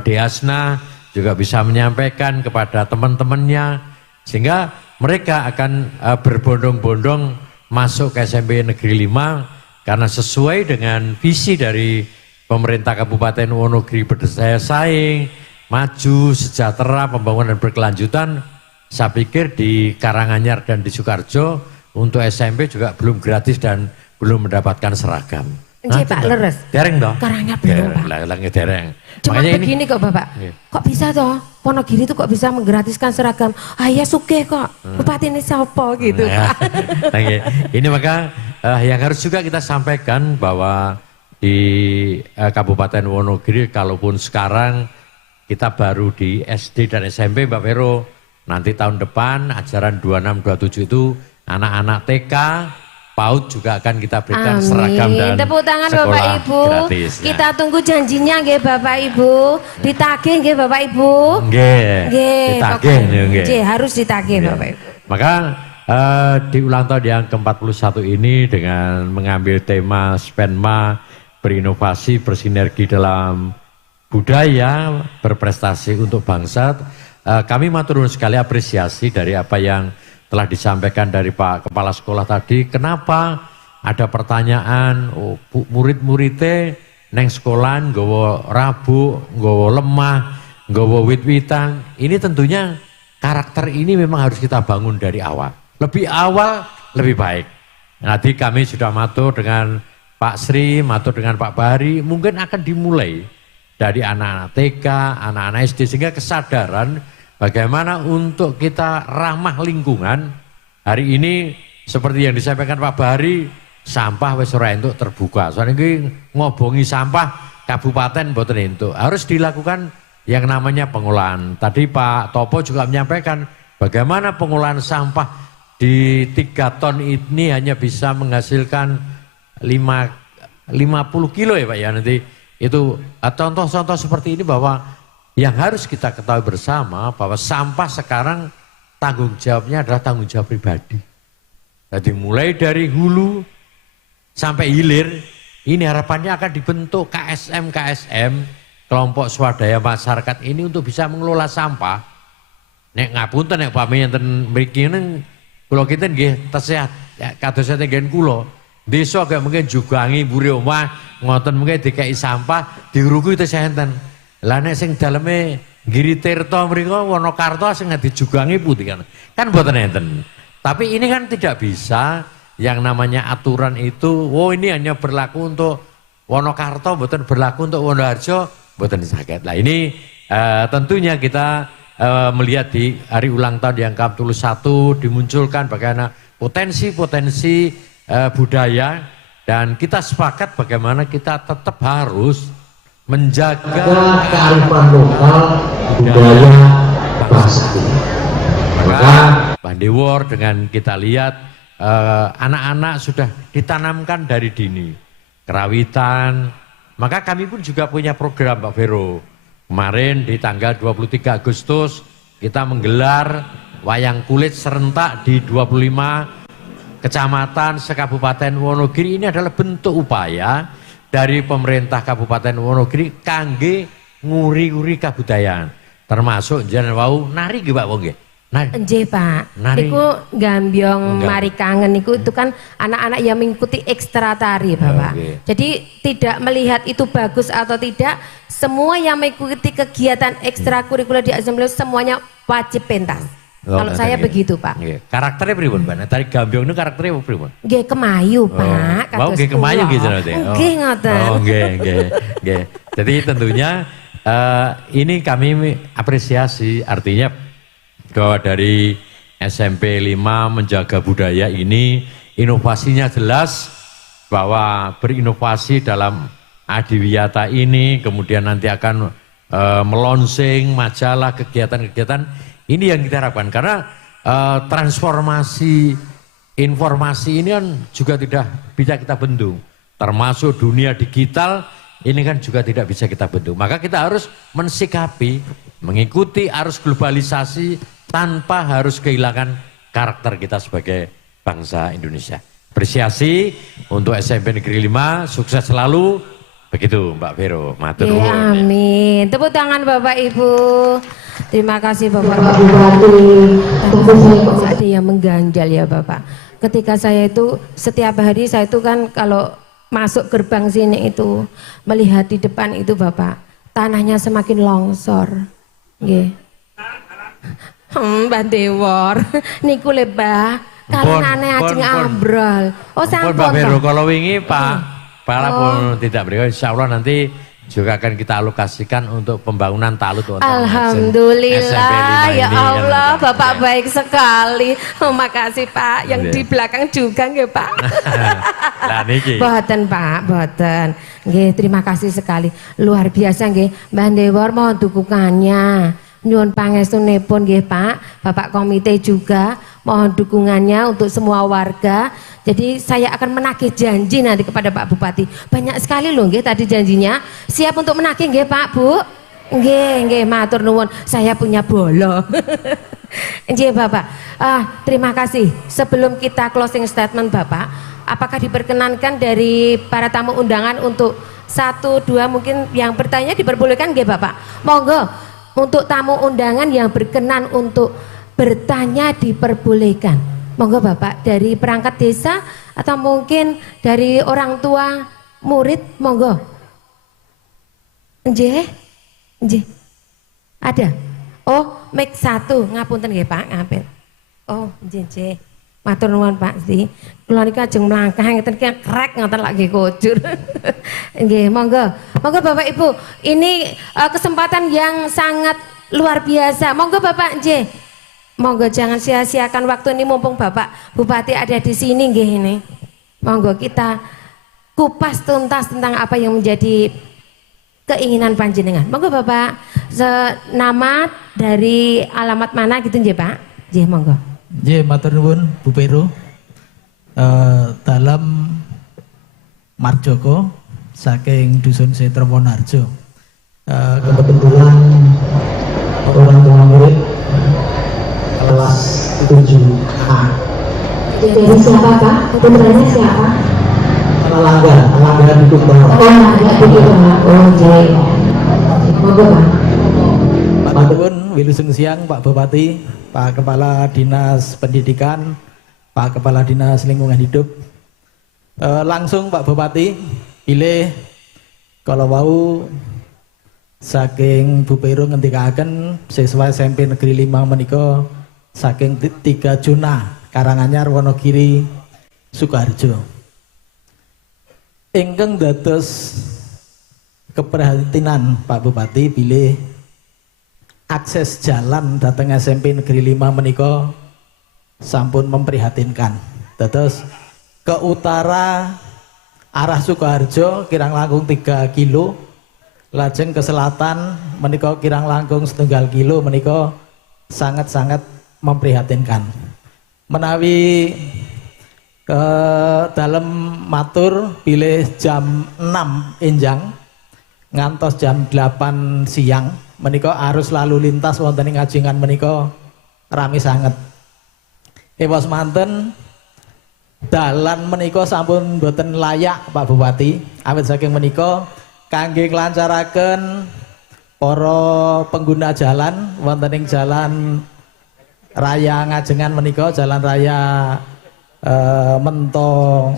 Deasna juga bisa menyampaikan kepada teman-temannya sehingga mereka akan berbondong-bondong masuk ke SMP Negeri 5 karena sesuai dengan visi dari pemerintah Kabupaten Wonogiri berdaya saing, maju, sejahtera, pembangunan berkelanjutan, saya pikir di Karanganyar dan di Sukoharjo untuk SMP juga belum gratis dan belum mendapatkan seragam. Nggih, Pak, coba. leres. Dereng toh? Karanganyar belum, Pak. Dereng. Cuma Makanya begini kok Bapak, Iya. kok bisa toh Wonogiri itu kok bisa menggratiskan seragam? Ah ya sugih kok, bupati ini siapa gitu Nah, Pak. nah, ini maka yang harus juga kita sampaikan bahwa di Kabupaten Wonogiri, kalaupun sekarang kita baru di SD dan SMP, Mbak Vero, nanti tahun depan ajaran 26-27 itu anak-anak TK, PAUD juga akan kita berikan seragam dan Tepuk tangan sekolah Bapak Ibu. gratis. Ya. Kita tunggu janjinya nggih Bapak Ibu. Ditagih nggih Bapak Ibu. Nggih, Nggih, ditagih pokoknya. nggih. Nggih, harus ditagih Ya. Bapak Ibu. Maka di ulang tahun yang ke-41 ini dengan mengambil tema Spenma berinovasi bersinergi dalam budaya berprestasi untuk bangsa, kami matur nuwun sekali apresiasi dari apa yang telah disampaikan dari Pak Kepala Sekolah tadi. Kenapa ada pertanyaan, murid-muridnya neng sekolahan nggawa rabuk, nggawa lemah, nggawa wit-witan. Ini tentunya karakter ini memang harus kita bangun dari awal. Lebih awal, lebih baik. Nanti kami sudah matur dengan Pak Sri, matur dengan Pak Bahari, mungkin akan dimulai dari anak-anak TK, anak-anak SD, sehingga kesadaran bagaimana untuk kita ramah lingkungan. Hari ini seperti yang disampaikan Pak Bahari, sampah wis ora entuk terbuka. Soalnya ini ngobongi sampah kabupaten mboten entuk. Harus dilakukan yang namanya pengolahan. Tadi Pak Topo juga menyampaikan bagaimana pengolahan sampah di 3 ton ini hanya bisa menghasilkan 50 kilo ya Pak ya, nanti itu contoh-contoh seperti ini bahwa yang harus kita ketahui bersama bahwa sampah sekarang tanggung jawabnya adalah tanggung jawab pribadi. Jadi mulai dari hulu sampai hilir, ini harapannya akan dibentuk KSM, kelompok swadaya masyarakat ini untuk bisa mengelola sampah. Nek ngapunten nek pami enten mriki neng kula kinten nggih tasih kados enten kula. Desa gak mungkin jugangi mburi omah ngoten mungkin dikei sampah diuruku itu enten. Lah nek sing daleme Giri Tirta mriko Wonokarto sing dijugangi putih kan. Kan mboten enten. Tapi ini kan tidak bisa yang namanya aturan itu, oh ini hanya berlaku untuk Wonokarto, mboten berlaku untuk Wonoharjo, mboten saged. Lah ini tentunya kita melihat di hari ulang tahun yang ke-41 dimunculkan bagaimana potensi-potensi budaya, dan kita sepakat bagaimana kita tetap harus menjaga kearifan lokal budaya bangsa ini. Maka Bandewor dengan kita lihat anak-anak sudah ditanamkan dari dini kerawitan. Maka kami pun juga punya program Pak Vero. Kemarin di tanggal 23 Agustus kita menggelar wayang kulit serentak di 25 kecamatan sekabupaten Wonogiri. Ini adalah bentuk upaya dari pemerintah Kabupaten Wonogiri kangge nguri-nguri kabudayaan, termasuk jeneng wau nari nggih Pak Wong nggih. Nggih Pak, Nari. niku gambyong Enggak. mari kangen niku itu kan anak-anak yang mengikuti ekstra tari Bapak. Oke. Jadi tidak melihat itu bagus atau tidak, semua yang mengikuti kegiatan ekstrakurikuler di Azamil semuanya wajib pentas. Oh, Kalau saya nggih. begitu Pak. Nggih. Karakternya pripun Pak? Nah, tari gambyong itu karakternya pripun? Nggih kemayu Pak. Mau nggih kemayu nggih jenenge. Nggih ngoten. Oh nggih. Jadi tentunya ini kami apresiasi, artinya bahwa dari SMP 5 menjaga budaya ini inovasinya jelas, bahwa berinovasi dalam adiwiyata ini, kemudian nanti akan melonsing majalah kegiatan-kegiatan ini yang kita harapkan, karena transformasi informasi ini kan juga tidak bisa kita bendung, termasuk dunia digital ini kan juga tidak bisa kita bendung. Maka kita harus mensikapi, mengikuti arus globalisasi tanpa harus kehilangan karakter kita sebagai bangsa Indonesia. Apresiasi untuk SMP Negeri 5, sukses selalu. Begitu Mbak Vero, matur nuwun. Amin. Tepuk tangan Bapak Ibu. Terima kasih Bapak Pak Ibu. Bupati, tentu saya Kok ada yang mengganjal ya Bapak. Ketika saya itu setiap hari saya itu kan kalau masuk gerbang sini itu melihat di depan itu Bapak, tanahnya semakin longsor. Nggih. Mbah Dewor, niku le Mbah, kalenane ajeng ambrol. Oh Mbak sampun Vero, toh. kalau wingi Pak pun tidak berikan, insya Allah nanti juga akan kita alokasikan untuk pembangunan talut. Alhamdulillah, ya Allah, kan, Bapak ya. baik sekali. Oh, makasih Pak, yang Iya. di belakang juga nggih Pak. Lah niki. Boten Pak, boten. Nggih, terima kasih sekali. Luar biasa nggih, Mbah Dewor mohon dukungannya. Nyuwun pangestunipun nggih Pak, Bapak komite juga mohon dukungannya untuk semua warga. Jadi saya akan menagih janji nanti kepada Pak Bupati. Banyak sekali loh nggih tadi janjinya. Siap untuk menagih nggih Pak, Bu? Nggih, matur nuwun. Saya punya bolo. Nggih Bapak. Terima kasih. Sebelum kita closing statement Bapak, apakah diperkenankan dari para tamu undangan untuk 1, 2 mungkin yang bertanya diperbolehkan nggih Bapak? Monggo. Untuk tamu undangan yang berkenan untuk bertanya diperbolehkan. Monggo Bapak, dari perangkat desa atau mungkin dari orang tua murid, monggo. Nggih? Nggih. Ada? Oh, mic 1, ngapunten nggih Pak, ngapunten. Oh, nggih. Matur nuwun Pak Sdi. Kula niki ajeng mlangkah ngeten ki krek ngoten lagi kujur. Nggih, monggo. Monggo Bapak Ibu, ini kesempatan yang sangat luar biasa. Monggo Bapak nggih. Monggo jangan sia-siakan waktu ini mumpung Bapak Bupati ada di sini nggih ini. Monggo kita kupas tuntas tentang apa yang menjadi keinginan panjenengan. Monggo Bapak, nama dari alamat mana gitu nggih Pak? Nggih, monggo. Nggih, matur nuwun Bu Pero. Dalam Marjoko saking Dusun Setra Wonarjo. Kebetulan orang tua murid kelas 7A. Dari siapa Pak? Putranya siapa? Telangga di Tumbang. Oh, ada di Pak. Oh, jai. Monggo Pak. Matur nuwun wilujeng siang Pak Bupati, Pak Kepala Dinas Pendidikan, Pak Kepala Dinas Lingkungan Hidup. Langsung Pak Bupati, pilih kalau mau saking Bu Pero ngendikaken siswa SMP Negeri 5 menika saking 3 Juna Karanganyar Wonogiri Sukoharjo. Ingkang dados keprihatinan Pak Bupati pilih akses jalan datang SMP Negeri 5 menika sampun memprihatinkan. Dados ke utara arah Sukoharjo kirang langkung 3 kilo, lajeng ke selatan menika kirang langkung 1,5 kilo menika sangat-sangat memprihatinkan. Menawi ke dalam matur pilih jam 6 enjang ngantos jam 8 siang menika arus lalu lintas wonten ing Ajengan menika rame sanget. Ewas manten dalan menika sampun boten layak Pak Bupati, awit saking menika kangge nglancaraken para pengguna jalan wonten ing jalan raya Ngajengan menika, jalan raya Mento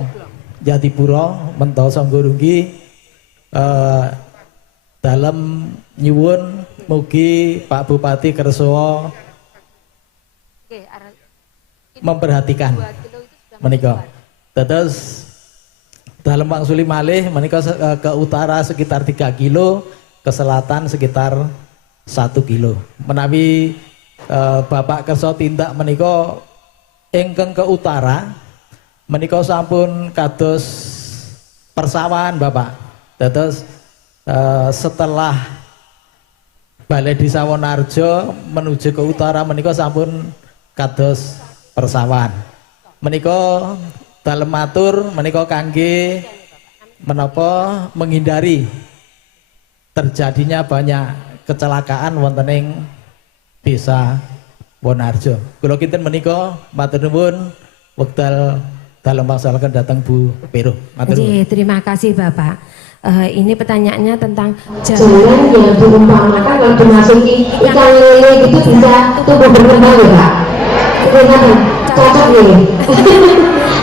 Jatipura, Mento Songgorunggi, dalam nyuwun mugi Pak Bupati kersa memperhatikan menika. Terus dalam wangsuli malih menika ke utara sekitar 3 kilo, ke selatan sekitar 1 kilo. Menawi Bapak kersa tindak menika ingkang ke utara menika sampun kados persawahan Bapak. Terus setelah Balai Desa Wonarjo menuju ke utara menika sampun kados persawahan. Menika dalem matur menika kangge menapa menghindari terjadinya banyak kecelakaan wonten ing Desa Wonarjo. Kula kinten menika matur nuwun wekdal dalem mangsalaken dateng Bu Pero. Matur nuwun. Terima kasih Bapak. Ini pertanyaannya tentang Jalan yang diumpamakan kalau dimasuki ikan lele gitu bisa tumbuh berkembang ya Pak? Gimana? Cocok ya?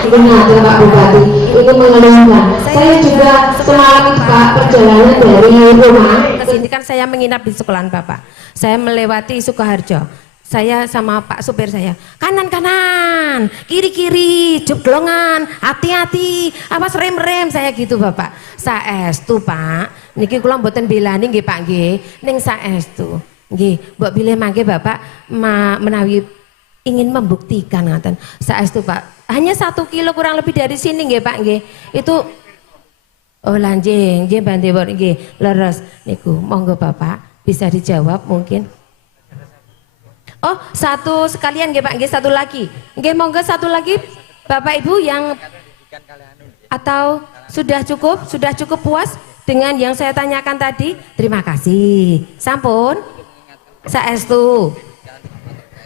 Benar, Pak Bupati, itu mengeluhkan. Saya juga semalam Pak perjalanan dari rumah Ke sini kan saya menginap di sekolahan Bapak. Saya melewati Sukoharjo. Saya sama Pak supir saya, kanan kanan, kiri kiri, jeblongan, hati-hati, awas rem saya gitu Bapak. Saestu Pak, niki kula mboten belani nggih Pak nggih, ning saestu. Nggih, mbok bilih mangke Bapak menawi ingin membuktikan ngaten. Saestu Pak, hanya 1 kilo kurang lebih dari sini nggih Pak nggih. Itu oh lanjing, nggih Mbak Dewo nggih, leres niku. Monggo Bapak bisa dijawab mungkin. Oh, satu sekalian nggih Pak, nggih satu lagi. Nggih monggo satu lagi Bapak Ibu yang atau sudah cukup puas dengan yang saya tanyakan tadi? Terima kasih. Sampun. Saestu.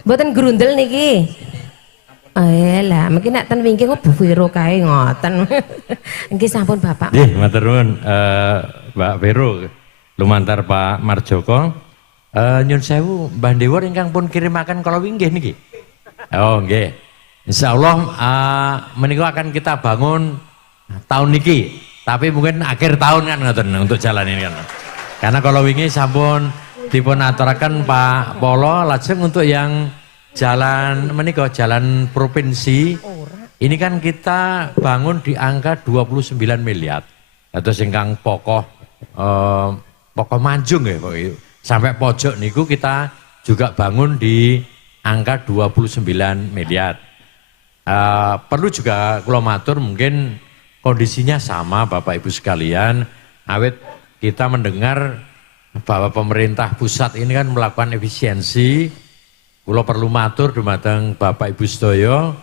Mboten grundel niki. Lah, mungkin nek ten wingking Bu Vero kae ngoten. Nggih sampun Bapak. Nggih, matur nuwun Mbak Vero lumantar Pak Marjoko. Nyun sewu Mbah Dewa ingkang pun kirimaken kala winggih niki. Oh nggih. Insyaallah menika akan kita bangun tahun niki, tapi mungkin akhir tahun kan ngoten untuk jalan ini kan. Karena kalau wingi sampun dipun aturaken Pak Polo lajeng untuk yang jalan menika jalan provinsi ini kan kita bangun di angka 29 miliar. Terus ingkang pokok Manjung ya Pak. Sampai pojok niku kita juga bangun di angka 29 miliar. Perlu juga kula matur mungkin kondisinya sama Bapak Ibu sekalian, awet kita mendengar bahwa pemerintah pusat ini kan melakukan efisiensi. Kula perlu matur dumateng Bapak Ibu sedaya,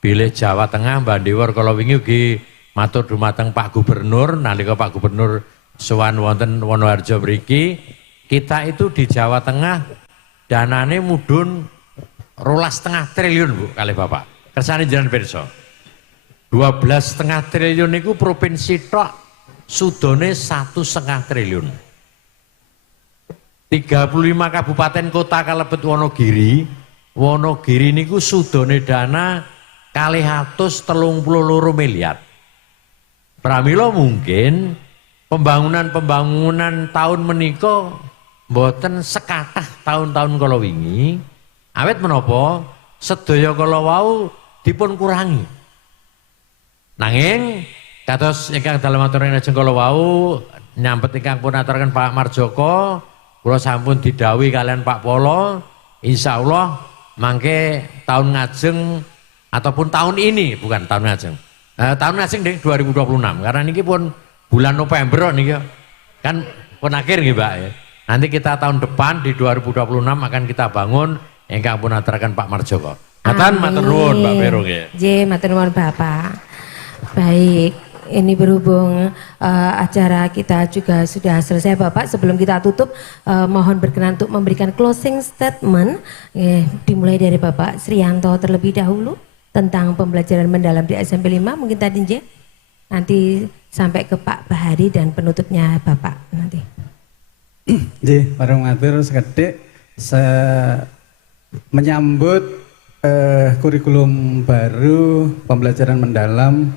bilih Jawa Tengah Mbak Dewa kala wingi ugi matur dumateng Pak Gubernur nalika Pak Gubernur sowan wonten Wonoharjo mriki. Kita itu di Jawa Tengah danane mudhun 12,5 triliun Bu kali Bapak. Kersane jenengan pirsa. 12,5 triliun niku provinsi tok sudone 1,5 triliun. 35 kabupaten kota kalebet Wonogiri. Wonogiri niku sudone dana 232 miliar. Pramila mungkin pembangunan tahun menika mboten sekathah tahun-tahun kala wingi, awet menapa sedaya kala wau dipun kurangi. Nanging kados ingkang dalem aturan lajeng kala wau nyambet ingkang pun aturaken Pak Marjoko, kula sampun didhawuhi kalian Pak Polo, insyaallah mangke tahun ngajeng ataupun tahun ini bukan tahun ngajeng. Tahun ngajeng ding 2026 karena niki pun bulan November niki kan pun akhir nggih Mbak ya. Nanti kita tahun depan di 2026 akan kita bangun ingkang pun aturaken Pak Marjoko. Ngaten matur nuwun Mbak Vero nggih. Nggih, matur nuwun Bapak. Baik, ini berhubung acara kita juga sudah selesai Bapak. Sebelum kita tutup, mohon berkenan untuk memberikan closing statement dimulai dari Bapak Srianto terlebih dahulu tentang pembelajaran mendalam di SMP 5 mungkin tadi nggih. Nanti sampai ke Pak Bahari dan penutupnya Bapak nanti. Nggih, bareng matur sekedhik menyambut kurikulum baru pembelajaran mendalam.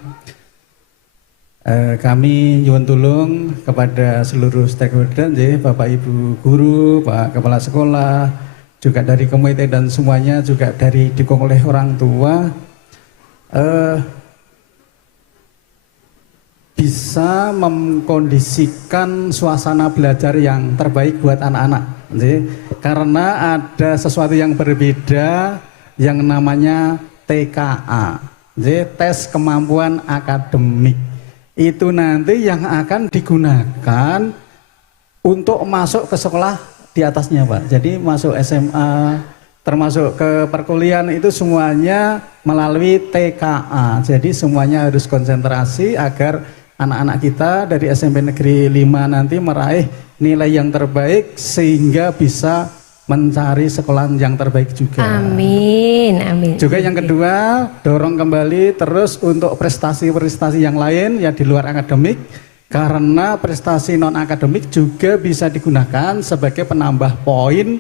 Kami nyuwun tulung kepada seluruh stakeholder, Bapak Ibu guru, Pak Kepala Sekolah, juga dari komite dan semuanya juga dari didukung oleh orang tua, bisa mengkondisikan suasana belajar yang terbaik buat anak-anak. Karena ada sesuatu yang berbeda yang namanya TKA, tes kemampuan akademik. Itu nanti yang akan digunakan untuk masuk ke sekolah di atasnya Pak. Jadi masuk SMA, termasuk ke perkuliahan itu semuanya melalui TKA. Jadi semuanya harus konsentrasi agar anak-anak kita dari SMP Negeri 5 nanti meraih nilai yang terbaik sehingga bisa mencari sekolah yang terbaik juga. Amin, amin. Juga yang kedua, dorong kembali terus untuk prestasi-prestasi yang lain yang di luar akademik, karena prestasi non akademik juga bisa digunakan sebagai penambah poin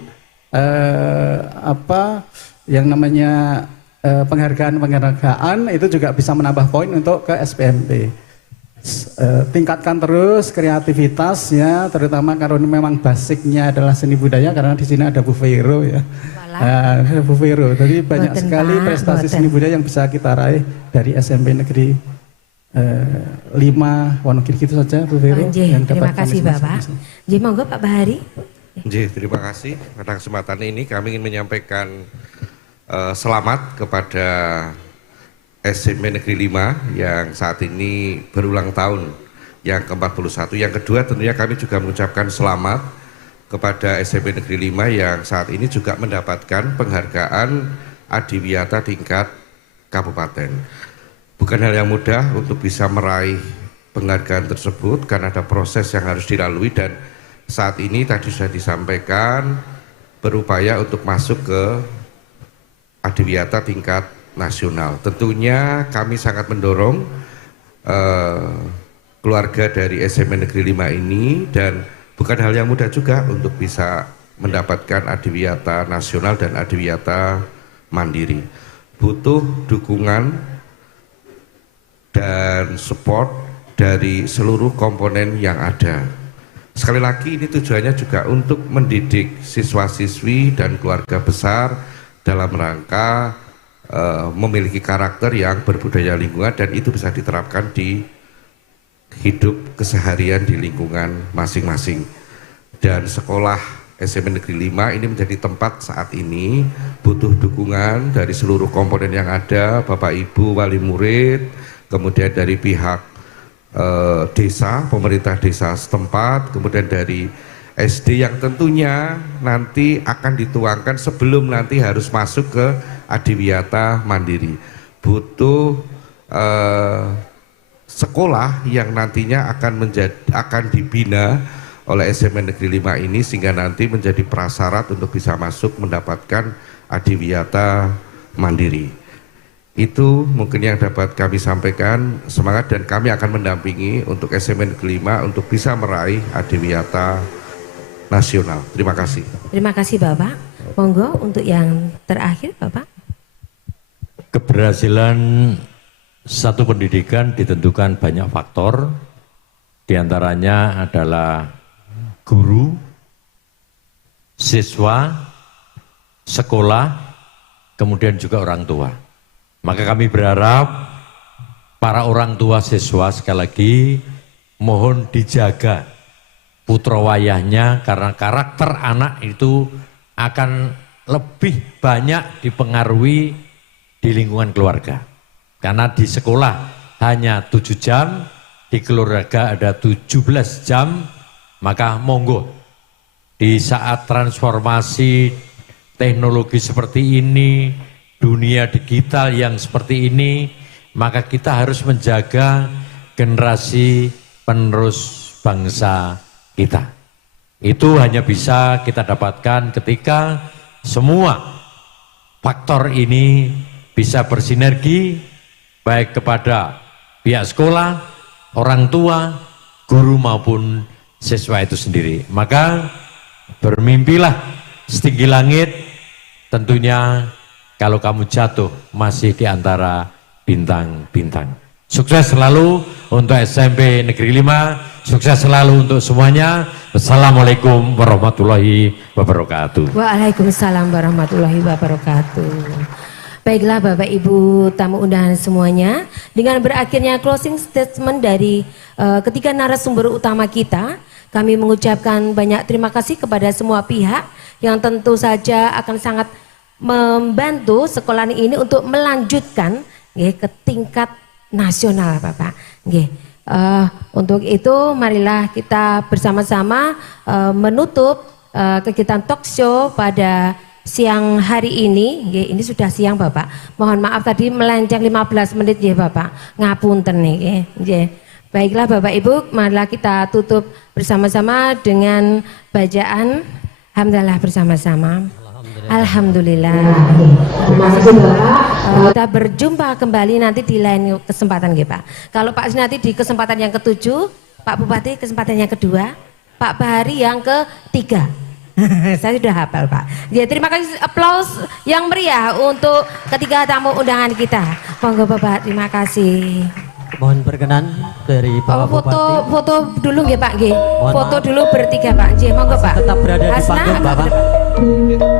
yang namanya penghargaan itu juga bisa menambah poin untuk ke SPMP. Tingkatkan terus kreativitas ya, terutama kalau memang basicnya adalah seni budaya, karena di sini ada Bu Vero ya. Bu Vero, jadi banyak sekali prestasi seni budaya yang bisa kita raih dari SMP Negeri 5 Wonogiri. Gitu saja Bu Vero. Terima kasih Bapak. Jadi monggo Pak Bahari. Terima kasih. Pada kesempatan ini kami ingin menyampaikan selamat kepada SMP Negeri 5 yang saat ini berulang tahun yang ke-41. Yang kedua tentunya kami juga mengucapkan selamat kepada SMP Negeri 5 yang saat ini juga mendapatkan penghargaan Adiwiyata tingkat kabupaten. Bukan hal yang mudah untuk bisa meraih penghargaan tersebut karena ada proses yang harus dilalui, dan saat ini tadi sudah disampaikan berupaya untuk masuk ke Adiwiyata tingkat nasional. Tentunya kami sangat mendorong keluarga dari SMP Negeri 5 ini, dan bukan hal yang mudah juga untuk bisa mendapatkan Adiwiyata nasional dan Adiwiyata mandiri. Butuh dukungan dan support dari seluruh komponen yang ada. Sekali lagi ini tujuannya juga untuk mendidik siswa-siswi dan keluarga besar dalam rangka memiliki karakter yang berbudaya lingkungan, dan itu bisa diterapkan di hidup keseharian di lingkungan masing-masing. Dan sekolah SMP Negeri 5 ini menjadi tempat saat ini butuh dukungan dari seluruh komponen yang ada, Bapak Ibu wali murid, kemudian dari pihak desa, pemerintah desa setempat, kemudian dari SD yang tentunya nanti akan dituangkan sebelum nanti harus masuk ke Adiwiyata mandiri. Butuh sekolah yang nantinya akan dibina oleh SMP Negeri 5 ini sehingga nanti menjadi prasyarat untuk bisa masuk mendapatkan Adiwiyata mandiri. Itu mungkin yang dapat kami sampaikan. Semangat, dan kami akan mendampingi untuk SMP Negeri 5 untuk bisa meraih Adiwiyata nasional. Terima kasih. Terima kasih Bapak. Monggo untuk yang terakhir Bapak. Keberhasilan satu pendidikan ditentukan banyak faktor, diantaranya adalah guru, siswa, sekolah, kemudian juga orang tua. Maka kami berharap para orang tua siswa sekali lagi mohon dijaga putra wayahnya, karena karakter anak itu akan lebih banyak dipengaruhi di lingkungan keluarga. Karena di sekolah hanya 7 jam, di keluarga ada 17 jam, maka monggo di saat transformasi teknologi seperti ini, dunia digital yang seperti ini, maka kita harus menjaga generasi penerus bangsa kita. Itu hanya bisa kita dapatkan ketika semua faktor ini bisa bersinergi, baik kepada pihak sekolah, orang tua, guru maupun siswa itu sendiri. Maka bermimpilah setinggi langit, tentunya kalau kamu jatuh masih di antara bintang-bintang. Sukses selalu untuk SMP Negeri 5, sukses selalu untuk semuanya. Wassalamualaikum warahmatullahi wabarakatuh. Waalaikumsalam warahmatullahi wabarakatuh. Baiklah Bapak Ibu tamu undangan semuanya, dengan berakhirnya closing statement dari ketiga narasumber utama kita, kami mengucapkan banyak terima kasih kepada semua pihak yang tentu saja akan sangat membantu sekolah ini untuk melanjutkan ke tingkat nasional Bapak. Untuk itu marilah kita bersama-sama menutup kegiatan talk show pada siang hari ini. Ini sudah siang Bapak. Mohon maaf tadi melenceng 15 menit ya Bapak. Ngapunten nih. Baiklah Bapak Ibu, marilah kita tutup bersama-sama dengan bacaan hamdalah bersama-sama. Alhamdulillah. Terima kasih Bapak. Kita berjumpa kembali nanti di lain kesempatan ya Pak. Kalau Pak nanti di kesempatan yang ke-7, Pak Bupati kesempatan yang kedua, Pak Bahari yang ke-3. Saya sudah hafal Pak. Ya, terima kasih, aplaus yang meriah untuk ketiga tamu undangan kita. Monggo Bapak, terima kasih. Mohon berkenan dari Bapak Bupati. Foto dulu nggih Pak nggih. Mohon Foto maaf. dulu bertiga Pak. Nggih, monggo Pak. Tetap berada di Hasna, panggung agak Bapak. ke depan.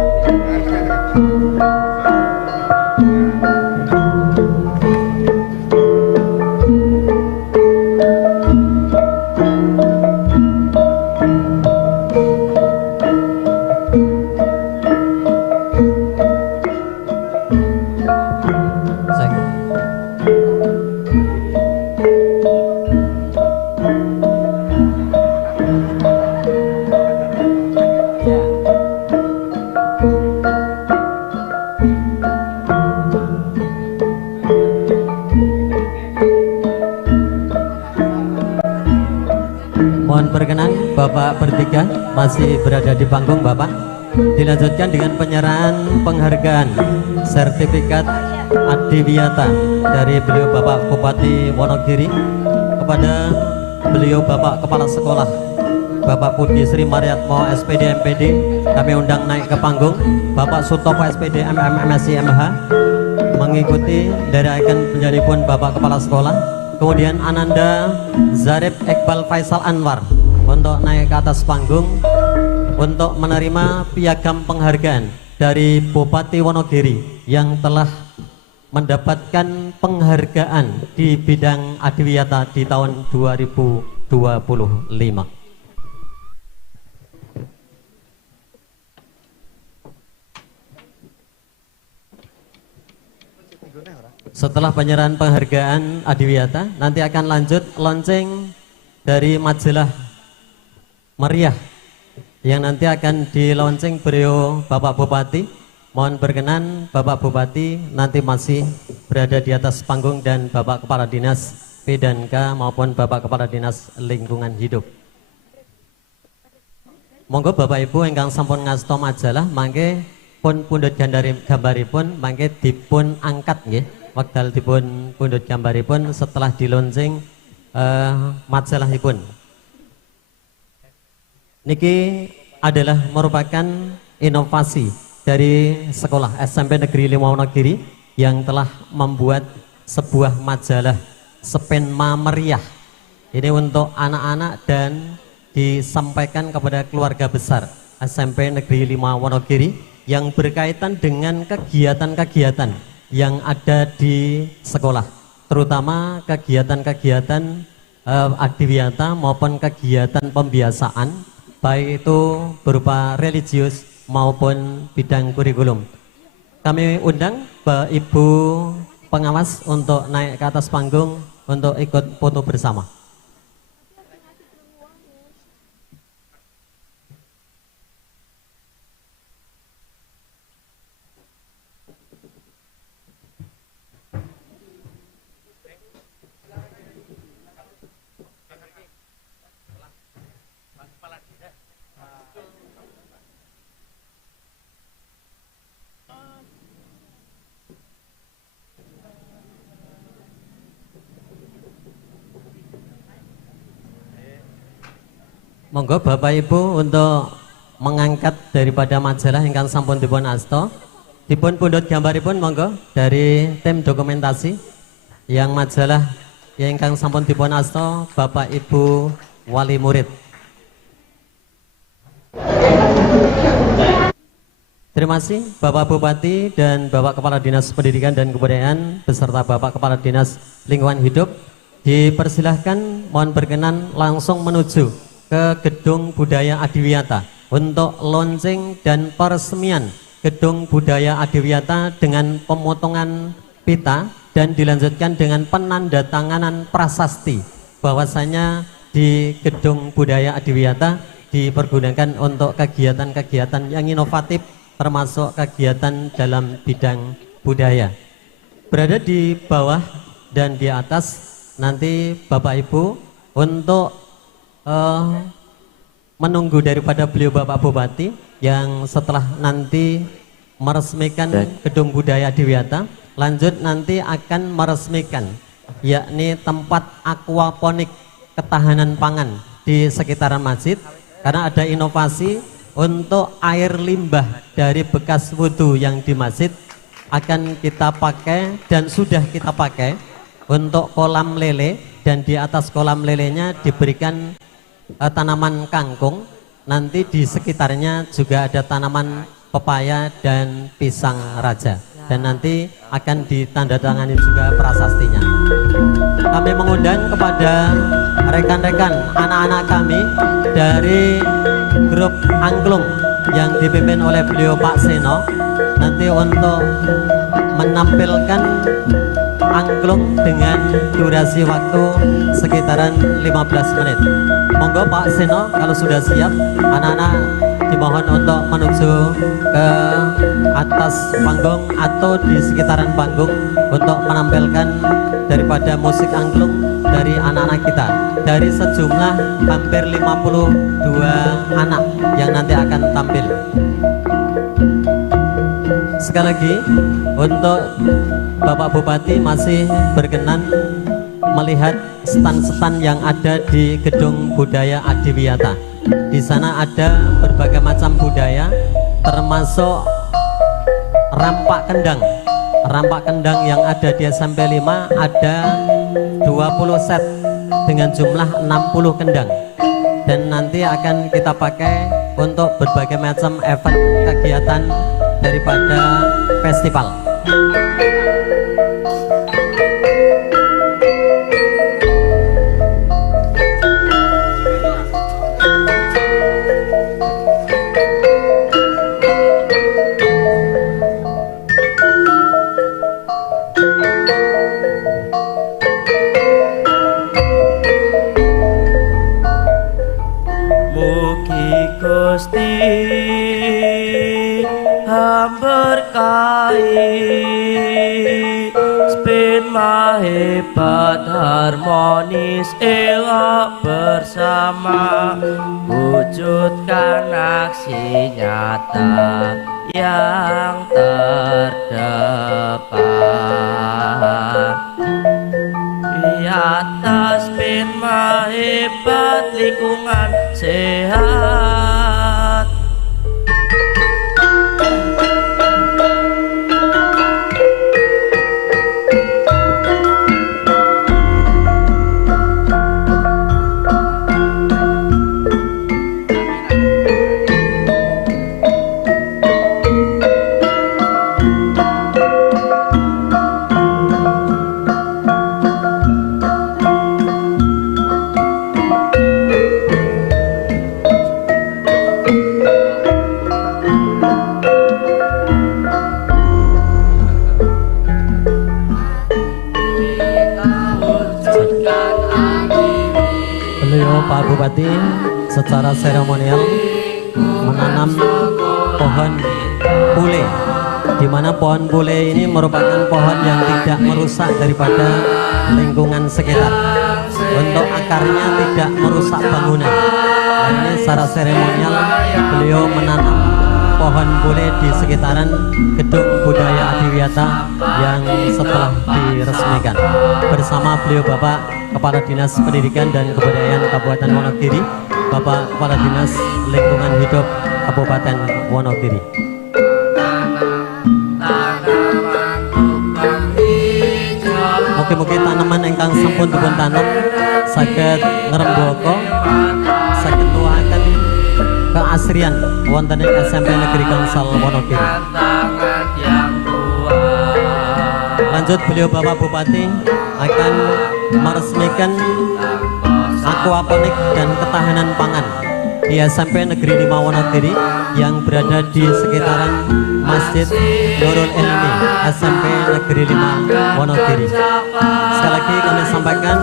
Mohon berkenan Bapak bertiga masih berada di panggung Bapak. Dilanjutkan dengan penyerahan penghargaan sertifikat Adiwiyata dari beliau Bapak Bupati Wonogiri kepada beliau Bapak Kepala Sekolah Bapak Budi Sri Mariatmo SPD MPD. Kami undang naik ke panggung Bapak Sutopo SPD MMMSI MH mengikuti dari akan menjadi pun Bapak Kepala Sekolah. Kemudian Ananda Zarif Iqbal Faisal Anwar untuk naik ke atas panggung untuk menerima piagam penghargaan dari Bupati Wonogiri yang telah mendapatkan penghargaan di bidang adiwiyata di tahun 2025. Setelah penyerahan penghargaan Adiwiyata, nanti akan lanjut lonceng dari majalah Meriah yang nanti akan dilonceng beliau Bapak Bupati. Mohon berkenan Bapak Bupati nanti masih berada di atas panggung dan Bapak Kepala Dinas P&K maupun Bapak Kepala Dinas Lingkungan Hidup. Monggo Bapak Ibu ingkang sampun ngasta majalah mangke pun pundhut gambaripun mangke dipun angkat nggih. Wekdal dipun pundhut gambaripun setelah dilonceng majalahipun. Niki adalah merupakan inovasi dari sekolah SMP Negeri 5 Wonogiri yang telah membuat sebuah majalah Sepenma Meriah. Ini untuk anak-anak dan disampaikan kepada keluarga besar SMP Negeri 5 Wonogiri yang berkaitan dengan kegiatan-kegiatan yang ada di sekolah, terutama kegiatan-kegiatan adiwiyata maupun kegiatan pembiasaan, baik itu berupa religius maupun bidang kurikulum. Kami undang Ibu pengawas untuk naik ke atas panggung untuk ikut foto bersama. Monggo Bapak Ibu untuk mengangkat daripada majalah ingkang sampun dipun asta, dipun pundhut gambaripun monggo dari tim dokumentasi yang majalah yang ingkang sampun dipun asta Bapak Ibu wali murid. Terima kasih Bapak Bupati dan Bapak Kepala Dinas Pendidikan dan Kebudayaan beserta Bapak Kepala Dinas Lingkungan Hidup. Dipersilahkan mohon berkenan langsung menuju ke Gedung Budaya Adiwiyata untuk lonceng dan peresmian Gedung Budaya Adiwiyata dengan pemotongan pita dan dilanjutkan dengan penandatanganan prasasti bahwasanya di Gedung Budaya Adiwiyata dipergunakan untuk kegiatan-kegiatan yang inovatif termasuk kegiatan dalam bidang budaya. Berada di bawah dan di atas nanti Bapak Ibu untuk menunggu daripada beliau Bapak Bupati yang setelah nanti meresmikan Gedung Budaya Adiwiyata, lanjut nanti akan meresmikan yakni tempat aquaponik ketahanan pangan di sekitaran masjid karena ada inovasi untuk air limbah dari bekas wudhu yang di masjid akan kita pakai dan sudah kita pakai untuk kolam lele, dan di atas kolam lelenya diberikan tanaman kangkung. Nanti di sekitarnya juga ada tanaman pepaya dan pisang raja, dan nanti akan ditandatangani juga prasastinya. Kami mengundang kepada rekan-rekan anak-anak kami dari grup angklung yang dipimpin oleh beliau Pak Seno nanti untuk menampilkan angklung dengan durasi waktu sekitaran 15 menit. Monggo Pak Seno, kalau sudah siap, anak-anak dimohon untuk menuju ke atas panggung atau di sekitaran panggung untuk menampilkan daripada musik angklung dari anak-anak kita, dari sejumlah hampir 52 anak yang nanti akan tampil. Sekali lagi, untuk Bapak Bupati masih berkenan melihat stan-stan yang ada di Gedung Budaya Adiwiyata. Di sana ada berbagai macam budaya, termasuk rampak kendang. Rampak kendang yang ada di SMP 5 ada 20 set dengan jumlah 60 kendang. Dan nanti akan kita pakai untuk berbagai macam event kegiatan daripada festival. Mugi Gusti berkahi spin mahebat harmonis elok bersama, wujudkan aksi nyata yang terdepan. Di atas spin mahebat lingkungan sehat. Beliau Pak Bupati secara seremonial menanam pohon pule, di mana pohon pule ini merupakan pohon yang tidak merusak daripada lingkungan sekitar, untuk akarnya tidak merusak bangunan. Dan ini secara seremonial beliau menanam pohon pule di sekitaran Gedung Budaya Adiwiyata yang setelah diresmikan bersama beliau Bapak Kepala Dinas Pendidikan dan Kebudayaan Kabupaten Wonogiri, Bapak Kepala Dinas Lingkungan Hidup Kabupaten Wonogiri. Mugi-mugi tanaman ingkang sampun dipun tanam saged ngrembaka, saged nuwuhaken keasrian wonten ing SMP Negeri Gangsal Wonogiri. Lanjut beliau Bapak Bupati akan meresmikan aquaponik dan ketahanan pangan di SMP Negeri 5 Wonogiri yang berada di sekitaran Masjid Nurul Ilmi SMP Negeri 5 Wonogiri. Sekali lagi kami sampaikan,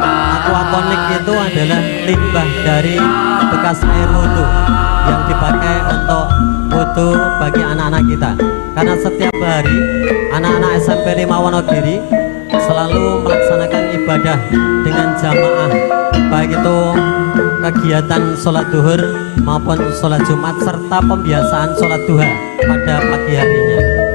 aquaponik itu adalah limbah dari bekas air wudhu yang dipakai untuk wudhu bagi anak-anak kita. Karena setiap hari anak-anak SMP 5 Wonogiri selalu melaksanakan ibadah dengan jamaah, baik itu kegiatan sholat duhur maupun sholat Jumat serta pembiasaan sholat duha pada pagi harinya.